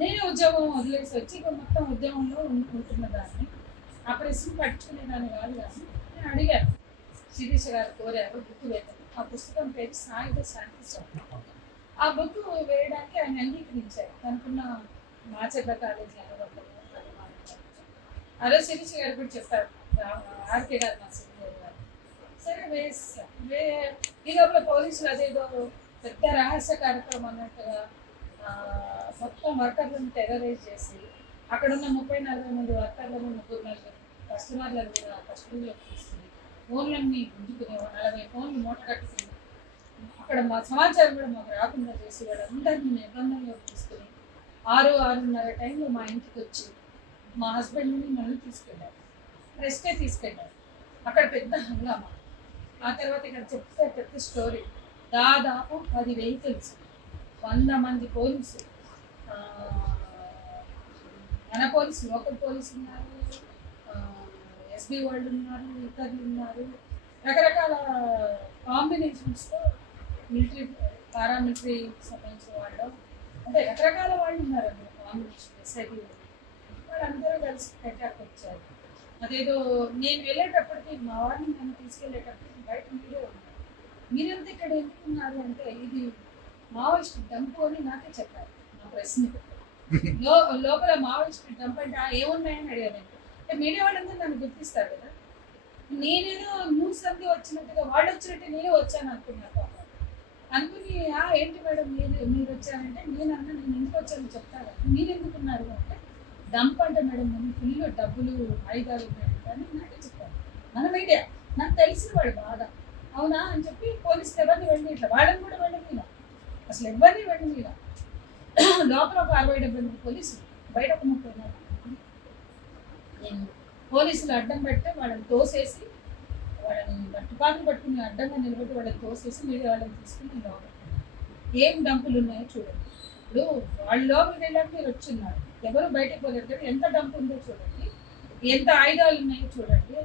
నేనే ఉద్యోగం వదిలేసి వచ్చి ఇక మొత్తం ఉద్యమంలో ఉంటున్న దాన్ని ఆ ప్రశ్న పట్టుకునేదాన్ని కాదు. కానీ నేను అడిగాను. శిరీష గారు కోరారు బుక్ వేయడం. ఆ పుస్తకం పేరు సాయుధ శాంతి స్వప్నం. ఆ బుక్ వేయడానికి ఆయన అంగీకరించారు. తనకున్న మాచర్ల కాలేజీ అదే శిరీష గారు కూడా చెప్పారు. ఆర్కే గారు మా సీనియర్ గారు. సరే వేస్తాం. ఈ లోపల పోలీసులు అదేదో పెద్ద రహస్య కార్యక్రమం అన్నట్టుగా మొత్తం వర్కర్లను టెర్రరైజ్ చేసి అక్కడ ఉన్న 30-40 మంది వర్కర్లను 3-4 కస్టమర్లను కూడా కస్టమర్లోకి తీసుకుని ఫోన్లన్నీ గుంజుకుని 40 ఫోన్లు మూట కట్టుకుని అక్కడ మా సమాచారం కూడా మాకు రాకుండా చేసి వాళ్ళందరినీ నిర్బంధంలోకి తీసుకుని 6-6:30 టైంలో మా ఇంటికి వచ్చి మా హస్బెండ్ని మళ్ళీ తీసుకెళ్ళారు. రెస్టే తీసుకెళ్ళారు. అక్కడ పెద్ద హంగామా. ఆ తర్వాత ఇక్కడ చెప్తే పెద్ద స్టోరీ. దాదాపు 10 వెహికల్స్, 100 మంది పోలీసులు, మన పోలీసు లోకల్ పోలీసు ఉన్నారు, ఎస్బీ వాళ్ళు ఉన్నారు, ఇతరులు ఉన్నారు, రకరకాల కాంబినేషన్స్తో మిలిటరీ పారామిలిటరీకి సంబంధించిన వాళ్ళు అంటే రకరకాల వాళ్ళు ఉన్నారండి. కాంబినేషన్ ఎస్ఐబీ వాళ్ళందరూ కలిసి అటాక్ వచ్చారు. అదేదో నేను వెళ్ళేటప్పటికి మా వారిని నన్ను తీసుకెళ్ళేటప్పటికి బయట మీరే ఉన్నారు. మీరంతా ఇక్కడ ఎందుకున్నారు అంటే ఇది మావోయిస్ట్ డంపు అని నాకే చెప్పారు. నా ప్రశ్న లోపల మావోయిస్ట్ డంప్ అంటే ఏమున్నాయని అడిగాను. అంటే మీడియా వాళ్ళందరూ నన్ను గుర్తిస్తారు కదా. నేనేదో న్యూస్ అంతా వచ్చినట్టుగా వాళ్ళు వచ్చినట్టు నేనే వచ్చాను అనుకున్నారు. అనుకుని ఏంటి మేడం మీరు వచ్చారంటే నేను ఎందుకు వచ్చాను చెప్తాను. మీరు ఎందుకున్నారు అంటే డంప్ అంటే మేడం మనం ఫుల్ డబ్బులు ఆయుధాలు ఉన్నాయి అని నాకే చెప్పాను. మన మీడియా నాకు తెలిసిన వాడు బాగా అవునా అని చెప్పి పోలీసులు ఎవరిని వెళ్ళి ఇట్లా వాళ్ళని కూడా వెళ్ళమీద అసలు ఎవరిని వెళ్ళమీద లోపల ఒక 60-70 మంది పోలీసులు బయట ఒక 30 నేను పోలీసులు అడ్డం పెడితే వాళ్ళని తోసేసి వాళ్ళని తుపాకులు పట్టుకుని అడ్డంగా నిలబెట్టి వాళ్ళని తోసేసి మీడియా వాళ్ళని తీసుకుని లోపల ఏం డంపులు ఉన్నాయో చూడండి. ఇప్పుడు వాళ్ళు లోపలికి వెళ్ళాక మీరు వచ్చిన్నారు, ఎవరు బయటకు పోలేదు కదా, ఎంత డంపు ఉందో చూడండి, ఎంత ఆయుధాలు ఉన్నాయో చూడండి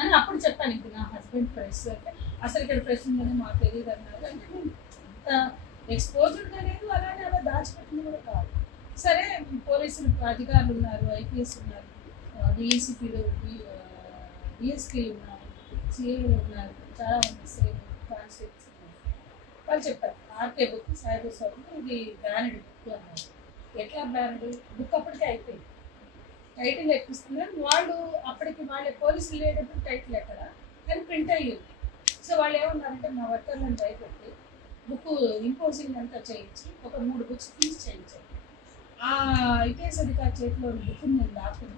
అని అప్పుడు చెప్పాను. ఇంక నా హస్బెండ్ ప్రెస్ అంటే అసలు ఇక్కడ ప్రెస్ ఉందని మాకు తెలియదు అన్నారు. అంటే నేను అంత ఎక్స్పోజర్గా లేదు, అలానే అలా దాచిపెట్టింది కూడా కాదు. సరే పోలీసులు అధికారులు ఉన్నారు, ఐపీఎస్ ఉన్నారు, డిఎస్పీలు డిఎస్పీలు ఉన్నారు, సిఐలు ఉన్నారు, చాలా మంది ఎస్ఐలు కానిస్టేబుల్స్ ఉన్నారు. వాళ్ళు చెప్పారు ఆర్కే బుక్ సాయుధ స్వప్నం ఇది బ్యానెడ్ బుక్ అన్నారు. ఎట్లా బ్యానెడ్ బుక్ అప్పటికే అయిపోయింది, టైటిల్ ఎక్కిస్తున్నారు వాళ్ళు. అప్పటికి వాళ్ళ పోలీసులు లేనప్పుడు టైటిల్ ఎక్కడ కానీ ప్రింట్ అయ్యింది. సో వాళ్ళు ఏమన్నారంటే మా వర్కర్లను భయపెట్టి బుక్ ఇంపోజింగ్ అంతా చేయించి ఒక 3 బుక్స్ ఫీజ్ చేయించారు. ఆ ఐపీఎస్ అధికారి చేతిలో బుక్ నేను దాక్కుని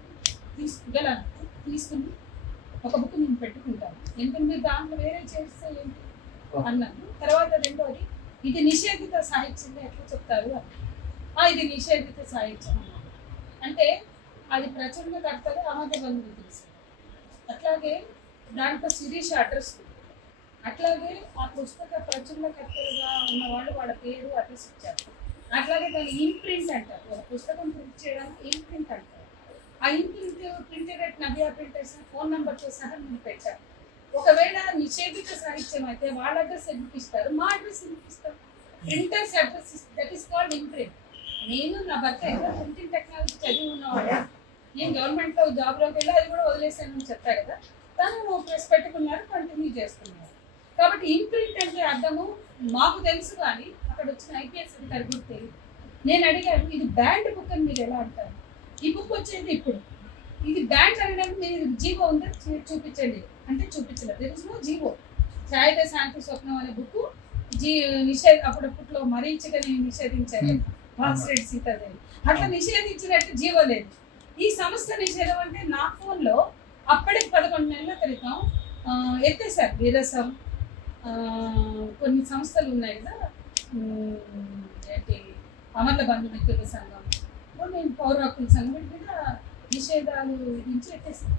తీసుకుని ఒక బుక్ నేను పెట్టుకుంటాను, ఎందుకంటే మీరు దాంట్లో వేరే చేస్తే ఏంటి అన్నాను. తర్వాత రెండోది ఇది నిషేధిత సాహిత్యంగా ఎట్లా చెప్తారు అని, ఇది నిషేధిత సాహిత్యం అన్నారు. అంటే అది ప్రచురణకర్తలు అమద బంధువులు తెలిసింది. అట్లాగే దాంట్లో శిరీష అడ్రస్ ఉంది. అట్లాగే ఆ పుస్తక ప్రచురణకర్తలుగా ఉన్న వాళ్ళు వాళ్ళ పేరు అడ్రస్ ఇచ్చారు. అట్లాగే దాన్ని ఇంప్రింట్ అంటారు. ఒక పుస్తకం ప్రింట్ చేయడానికి ఇంప్రింట్ అంటారు. ఆ imprint printed at Navya printers phone నెంబర్తో సహా నేను పెట్టాను. ఒకవేళ నిషేధిత సాహిత్యం అయితే వాళ్ళ అడ్రస్ ఎందుకు ఇస్తారు, మా అడ్రస్ ఎందుకు ఇస్తారు? Printers address that is called imprint. నేను నా భర్త ఏదో ప్రింటింగ్ టెక్నాలజీ చదివి ఉన్నవాడు. నేను గవర్నమెంట్లో జాబ్లోకి వెళ్ళి అది కూడా వదిలేసాను అని చెప్పా కదా. తను ప్రెస్ పెట్టుకున్నారు, కంటిన్యూ చేస్తున్నారు. కాబట్టి ఇంప్రింట్ అంటే అర్థము మాకు తెలుసు, కానీ అక్కడ వచ్చిన ఐపీఎస్ అధికారి కూడా తెలియదు. నేను అడిగాను, ఇది బ్యాండ్ బుక్ అని మీరు ఎలా అంటారు? ఈ బుక్ వచ్చేది ఇప్పుడు, ఇది బ్యాండ్ అనడానికి మీరు జీవో ఉందా చూపించండి అంటే చూపించలేదు. తెలుసు జీవో ఛాయద శాంతి స్వప్నం అనే బుక్ అప్పుడప్పట్లో మరీచికని నిషేధించారు వాసిరెడ్డి సీతాదేవి. అట్లా నిషేధించినట్టు జీవో లేదు. ఈ సంస్థ నిషేధం అంటే నా ఫోన్లో అప్పటికి 11 నెలల క్రితం ఎత్తేసారు. విరసం కొన్ని సంస్థలు ఉన్నాయి కదా, ఏంటి అమర్ల బంధుమిత్రుల సంఘం, కొన్ని పౌర హక్కుల సంఘం, వీటి మీద నిషేధాలు విధించి ఎత్తేసారు.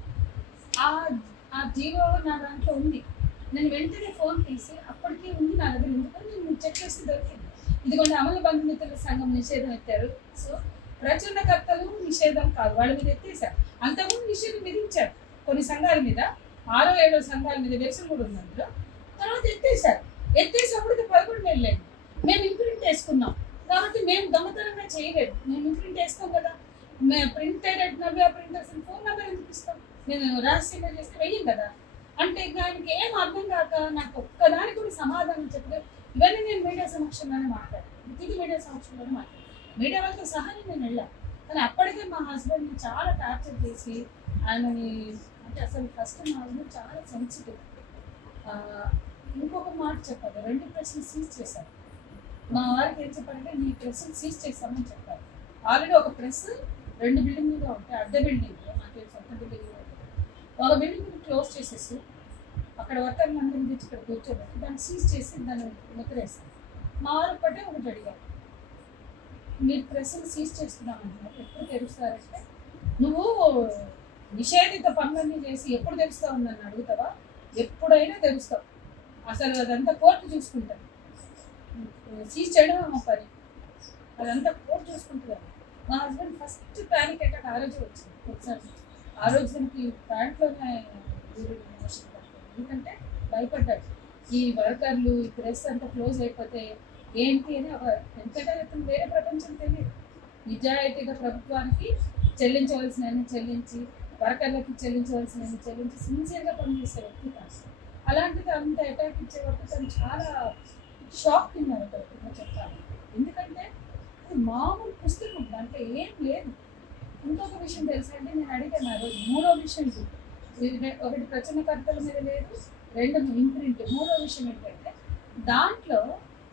ఆ జీవో నా దాంట్లో ఉంది. నేను వెంటనే ఫోన్ తీసి అప్పటికీ ఉంది నా దగ్గర, ఎందుకంటే నేను చెక్ చేసి దొరికింది. ఇదిగోండి అమల బంధుమిత్రుల సంఘం నిషేధం ఎత్తారు. సో ప్రచురణకర్తలు నిషేధం కాదు, వాళ్ళ మీద ఎత్తేసారు. అంతకుముందు నిషేధం విధించారు కొన్ని సంఘాల మీద, 6 7 సంఘాల మీద వెరసం కూడా ఉంది అందులో. తర్వాత ఎత్తేసారు. ఎత్తేసినప్పటికి 11 నెలలైంది. మేము ఇంప్రింట్ వేసుకున్నాం కాబట్టి మేము దొంగతనంగా చేయలేదు. మేము ఇంప్రింట్ వేస్తాం కదా, మేము ప్రింటెడ్ నవ్య ప్రింటర్స్ ఫోన్ నెంబర్ ఎందుకు ఇస్తాం? నేను రహస్యంగా చేస్తే వెయ్యం కదా. అంటే ఇంకా ఆయనకి ఏం అర్థం కాక నాకు ఒక్కదానికి కూడా సమాధానం చెప్పలేదు. ఇవన్నీ నేను మీడియా సమక్షంలోనే మాట్లాడాను, ఇది మీడియా సమక్షంలోనే మాట్లాడాను. మీడియా వాళ్ళతో సహా నేను వెళ్ళాను. కానీ అప్పటికే మా హస్బెండ్ని చాలా టార్చర్ చేసి ఆయనని, అంటే అసలు ఫస్ట్ మా హస్బెండ్ చాలా సెన్సిటివ్. ఇంకొక మాట చెప్పాలి, 2 ప్రెస్లు సీజ్ చేశారు. మా వారికి ఏం చెప్పారంటే నీ ప్రెస్లు సీజ్ చేస్తామని చెప్పారు. ఆల్రెడీ ఒక ప్రెస్ 2 బిల్డింగ్లో ఉంటాయి, అద్దె బిల్డింగ్లో, నాకు సొంత బిల్డింగ్లో ఒక బిల్డింగ్ క్లోజ్ చేసేసి అక్కడ వర్కర్లు అందరినీ తెచ్చి ఇక్కడ కూర్చోబెట్టి దాన్ని సీజ్ చేసి దాన్ని ముద్రేస్తాం. మా వారు ఒకటే ఒకటి అడిగారు, మీరు ప్రెస్ని సీజ్ చేస్తున్నామంటున్నారు, ఎప్పుడు తెరుస్తారంటే నువ్వు నిషేధిత పనులన్నీ చేసి ఎప్పుడు తెరుస్తావు నన్ను అడుగుతావా? ఎప్పుడైనా తెరుస్తావు, అసలు అదంతా కోర్టు చూసుకుంటాను. సీజ్ చేయడం మా పని, అదంతా కోర్టు చూసుకుంటుంది. మా హస్బెండ్ ఫస్ట్ ప్యానిక్ అటాక్ ఆ రోజు వచ్చింది. ఒకసారి ఆ రోజు దానికి ప్యాంట్లోనే ఎందుకంటే భయపడ్డాడు. ఈ వర్కర్లు ఈ ప్రెస్ అంతా క్లోజ్ అయిపోతే ఏంటి అని ఒక ఎందుకంటే అతను వేరే ప్రపంచం తెలియదు. నిజాయితీగా ప్రభుత్వానికి చెల్లించవలసినవి చెల్లించి, వర్కర్లకి చెల్లించవలసినవి చెల్లించి సిన్సియర్గా పనిచేసే వ్యక్తి కాదు. అలాంటిది అంత అటాక్ ఇచ్చే వరకు తను చాలా షాక్ తిన్నారు చెప్తాను. ఎందుకంటే మామూలు పుస్తకం దాంట్లో ఏం లేదు. ఇంకొక విషయం తెలుసా అంటే నేను అడిగాను ఆ రోజు, 3వ విషయం, ఒకటి ప్రచురణకర్తల మీద లేదు, 2 ఇంప్రింట్, 3వ విషయం ఏంటంటే దాంట్లో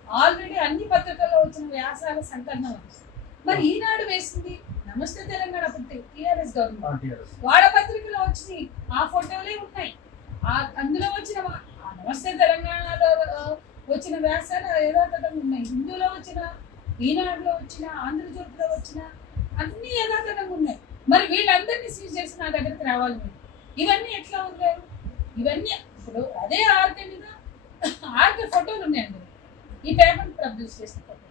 ఆల్రెడీ అన్ని పత్రికల్లో వచ్చిన వ్యాసాల సంకలనం ఉంది. మరి ఈనాడు వేసింది నమస్తే తెలంగాణ టీఆర్ఎస్ గవర్నమెంట్, వాళ్ళ పత్రికలో వచ్చినాయి ఆ ఫోటోలే ఉన్నాయి. అందులో వచ్చిన నమస్తే తెలంగాణలో వచ్చిన వ్యాసాలు యథాతథంగా ఉన్నాయి. హిందూలో వచ్చిన, ఈనాడులో వచ్చిన, ఆంధ్రజ్యోతిలో వచ్చిన అన్ని యథాతథంగా ఉన్నాయి. మరి వీళ్ళందరినీ సీజ్ చేసి నా దగ్గరికి రావాలి మీరు. ఇవన్నీ ఎట్లా ఉన్నారు? ఇవన్నీ ఇప్పుడు అదే ఆర్కే మీద ఆర్కే ఫోటోలు ఉన్నాయండి. ఈ పేపర్ పబ్లిష్ చేసిన ఫోటో,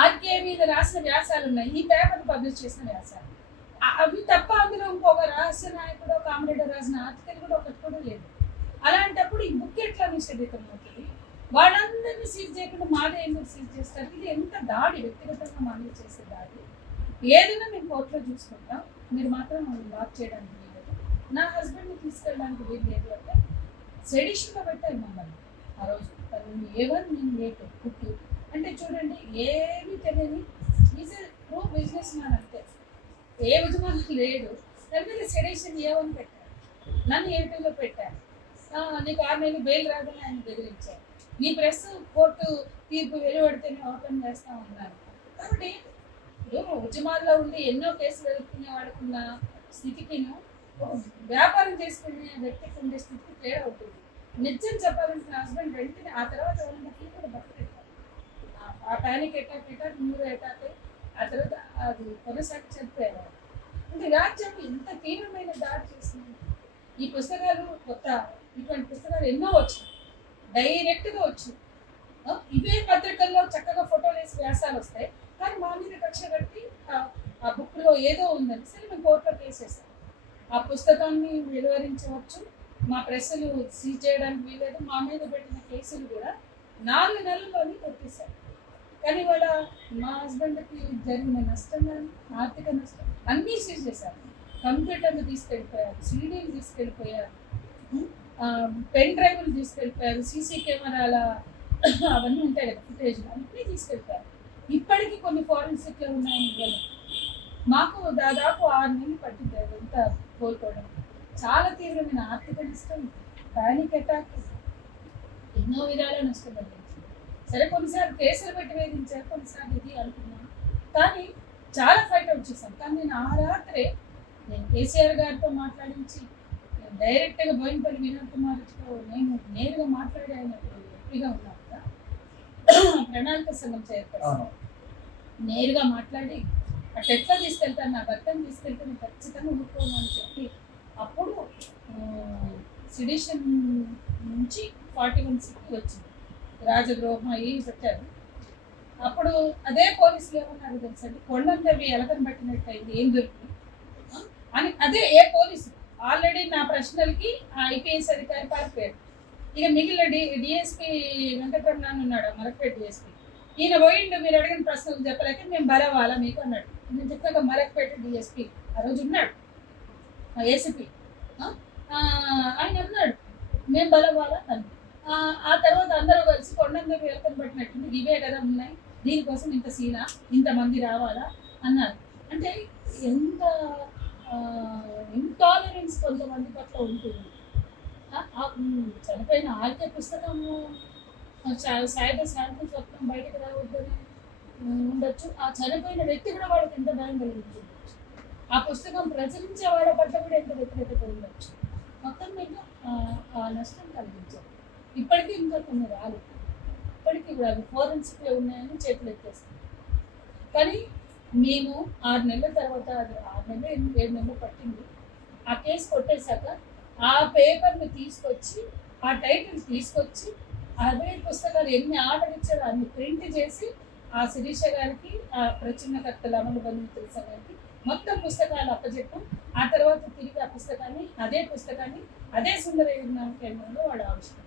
ఆర్కే మీద రాసిన వ్యాసాలు ఉన్నాయి, ఈ పేపర్ పబ్లిష్ చేసిన వ్యాసాలు. అవి తప్ప అందులో ఇంకొక రహస్య నాయకుడు కామ్రేడర్ రాసిన ఆర్టికల్ కూడా ఒకటి కూడా లేదు. అలాంటప్పుడు ఈ బుక్ ఎట్లా నిషేధితం అవుతుంది? వాళ్ళందరినీ సీజ్ చేయకుండా మాదే ఎందుకు సీజ్ చేస్తారు? ఇది ఎంత దాడి, వ్యక్తిగతంగా మా మీద చేసే దాడి. ఏదైనా మేము కోర్టులో చూసుకుంటాం, మీరు మాత్రం బాగా చేయడానికి వీలేదు, నా హస్బెండ్ని తీసుకెళ్ళడానికి వీలు లేదు అంటే సెడిషన్గా పెట్టారు మమ్మల్ని ఆ రోజు. A1 నేను A2 బుక్ అంటే చూడండి, ఏమీ తెలియని is a pro business man అంతే, ఏ యజమాని లేడు. దాని సెడిషన్ A1 పెట్టారు, నన్ను A2లో పెట్టారు. నీకు 6 నెలలు బెయిల్ రాదని ఆయన బెదిరించారు. మీ ప్రెస్ కోర్టు తీర్పు వెలువడితేనే ఓపెన్ చేస్తా ఉన్నారు. కాబట్టి ఇప్పుడు ఉద్యమాల్లో ఉండి ఎన్నో కేసులు ఎదుర్కొనే వాడుకున్న స్థితికి వ్యాపారం చేసుకునే వ్యక్తికి ఉండే స్థితికి తేడా ఉంటుంది. నిజం చెప్పాలంటే నా హస్బెండ్ వెంటనే ఆ తర్వాత వాళ్ళకి కూడా బతకలేదు. ఆ ప్యానిక్ అటాక్, న్యూరో అటాక్, ఆ తర్వాత అది కొనసాగి చనిపోయారు. అంటే రాజ్యం ఇంత తీవ్రమైన దాడి చేసింది. ఈ పుస్తకాలు కొత్త, ఇటువంటి పుస్తకాలు ఎన్నో వచ్చినాయి, డైరెక్ట్గా వచ్చినాయి. ఇవే పత్రికల్లో చక్కగా ఫోటోలు వేసి వ్యాసాలు వస్తాయి, కానీ మా మీద కక్ష కట్టి ఆ బుక్లో ఏదో ఉందని సరే మేము కోర్టులో కేసేస్తాం. ఆ పుస్తకాన్ని వెలువరించవచ్చు, మా ప్రెస్సులు సీజ్ చేయడానికి వీలేదు. మా మీద పెట్టిన కేసులు కూడా 4 నెలల్లోనే కొట్టేశారు. కానీ వాళ్ళ మా హస్బెండ్కి జరిగిన నష్టం కానీ ఆర్థిక నష్టం అన్నీ సీజ్ చేశారు. కంప్యూటర్లు తీసుకెళ్ళిపోయారు, సీడీలు తీసుకెళ్ళిపోయారు, పెన్ డ్రైవ్లు తీసుకెళ్ళిపోయారు, సీసీ కెమెరాల అవన్నీ ఉంటాయి కదా ఫుటేజ్లు అన్నీ తీసుకెళ్ళిపోయారు. ఇప్పటికీ కొన్ని ఫోరెన్సిక్లో ఉన్నాయని ఇవ్వలేదు. మాకు దాదాపు 6 నెలలు పట్టింది అదంతా కోల్పోవడం. చాలా తీవ్రమైన ఆర్థిక నష్టం, పానిక్ అటాక్, ఎన్నో విధాల నష్టం కలిగింది. సరే కొన్నిసార్లు కేసులు పెట్టి వేధించారు, కొన్నిసార్లు ఇది అనుకున్నాను, కానీ చాలా ఫైట్ అవుట్ చేశాను. కానీ నేను ఆ రాత్రే నేను కేసీఆర్ గారితో మాట్లాడించి డైరెక్ట్గా బోయినపల్లి వినోద్ కుమార్తో నేను నేరుగా మాట్లాడి అయినప్పుడు ఎంపీగా ఉన్నాను కదా, ప్రణాళిక సంఘం చైర్పర్సన్, నేరుగా మాట్లాడి అటు ఎట్లా తీసుకెళ్తాను, నా భర్తను తీసుకెళ్తే నేను ఖచ్చితంగా ఊరుకోను అని చెప్పి అప్పుడు సిడిషన్ నుంచి 41C వచ్చింది, రాజద్రోహం అవి పెట్టారు. అప్పుడు అదే పోలీసులు ఏమన్నారు తెలుసండి, కొండందవి ఎలకని పట్టినట్టు అయింది, ఏం దొరికింది అని. అదే ఏ పోలీసు ఆల్రెడీ నా ప్రశ్నలకి ఆ ఐపీఎస్ అధికారి పారిపోయాడు. ఇక మిగిలిన డిఎస్పీ వెంకటరమణ ఉన్నాడు, మలక్పేట డిఎస్పీ. ఈయన పోయిండు, మీరు అడిగిన ప్రశ్నలు చెప్పలేక మేము బలవాలా మీకు అన్నాడు. నేను చెప్పాక మలక్పేట డిఎస్పీ ఆ రోజు ఉన్నాడు, ఏసీపీ, ఆయన అన్నాడు మేము బలవాలా అని. ఆ తర్వాత అందరూ కలిసి కొండందరూ ఎలకని పట్టినట్టుంది, ఇవే కదా ఉన్నాయి, దీనికోసం ఇంత సీనా, ఇంతమంది రావాలా అన్నారు. అంటే ఎంత ఇంటాలరెన్స్ కొంతమంది పట్ల ఉంటుంది. చనిపోయిన ఆర్కే పుస్తకము సాయుధ శాంతి స్వప్నం బయటకు రావద్దని ఉండొచ్చు, ఆ చనిపోయిన వ్యక్తి కూడా వాళ్ళకి ఎంత భయం కలిగించుండొచ్చు, ఆ పుస్తకం ప్రచురించే వాళ్ళ పట్ల కూడా ఎంత వ్యతిరేకత ఉండొచ్చు. మొత్తం మీద ఆ నష్టం కలిగించారు. ఇప్పటికీ ఇంకా కొన్ని రాలేదు, ఇప్పటికీ కూడా అవి ఫోరెన్సిక్లో ఉన్నాయని చేతులు ఎత్తేస్తాం. కానీ మేము 6 నెలల తర్వాత, అది 6 నెలలు 7 నెలలు పట్టింది, ఆ కేసు కొట్టేశాక ఆ పేపర్ని తీసుకొచ్చి, ఆ టైటిల్ తీసుకొచ్చి, అదే పుస్తకాలు ఎన్ని ఆర్డర్ ఇచ్చారో అన్ని ప్రింట్ చేసి ఆ శిరీష గారికి, ఆ ప్రచురణకర్తల అమలు బంధుమిత్రుల సంఘానికి మొత్తం పుస్తకాలు అప్పచెప్పాం. ఆ తర్వాత తిరిగి ఆ పుస్తకాన్ని అదే సుందర కేంద్రంలో వాడు ఆవిష్కరించారు.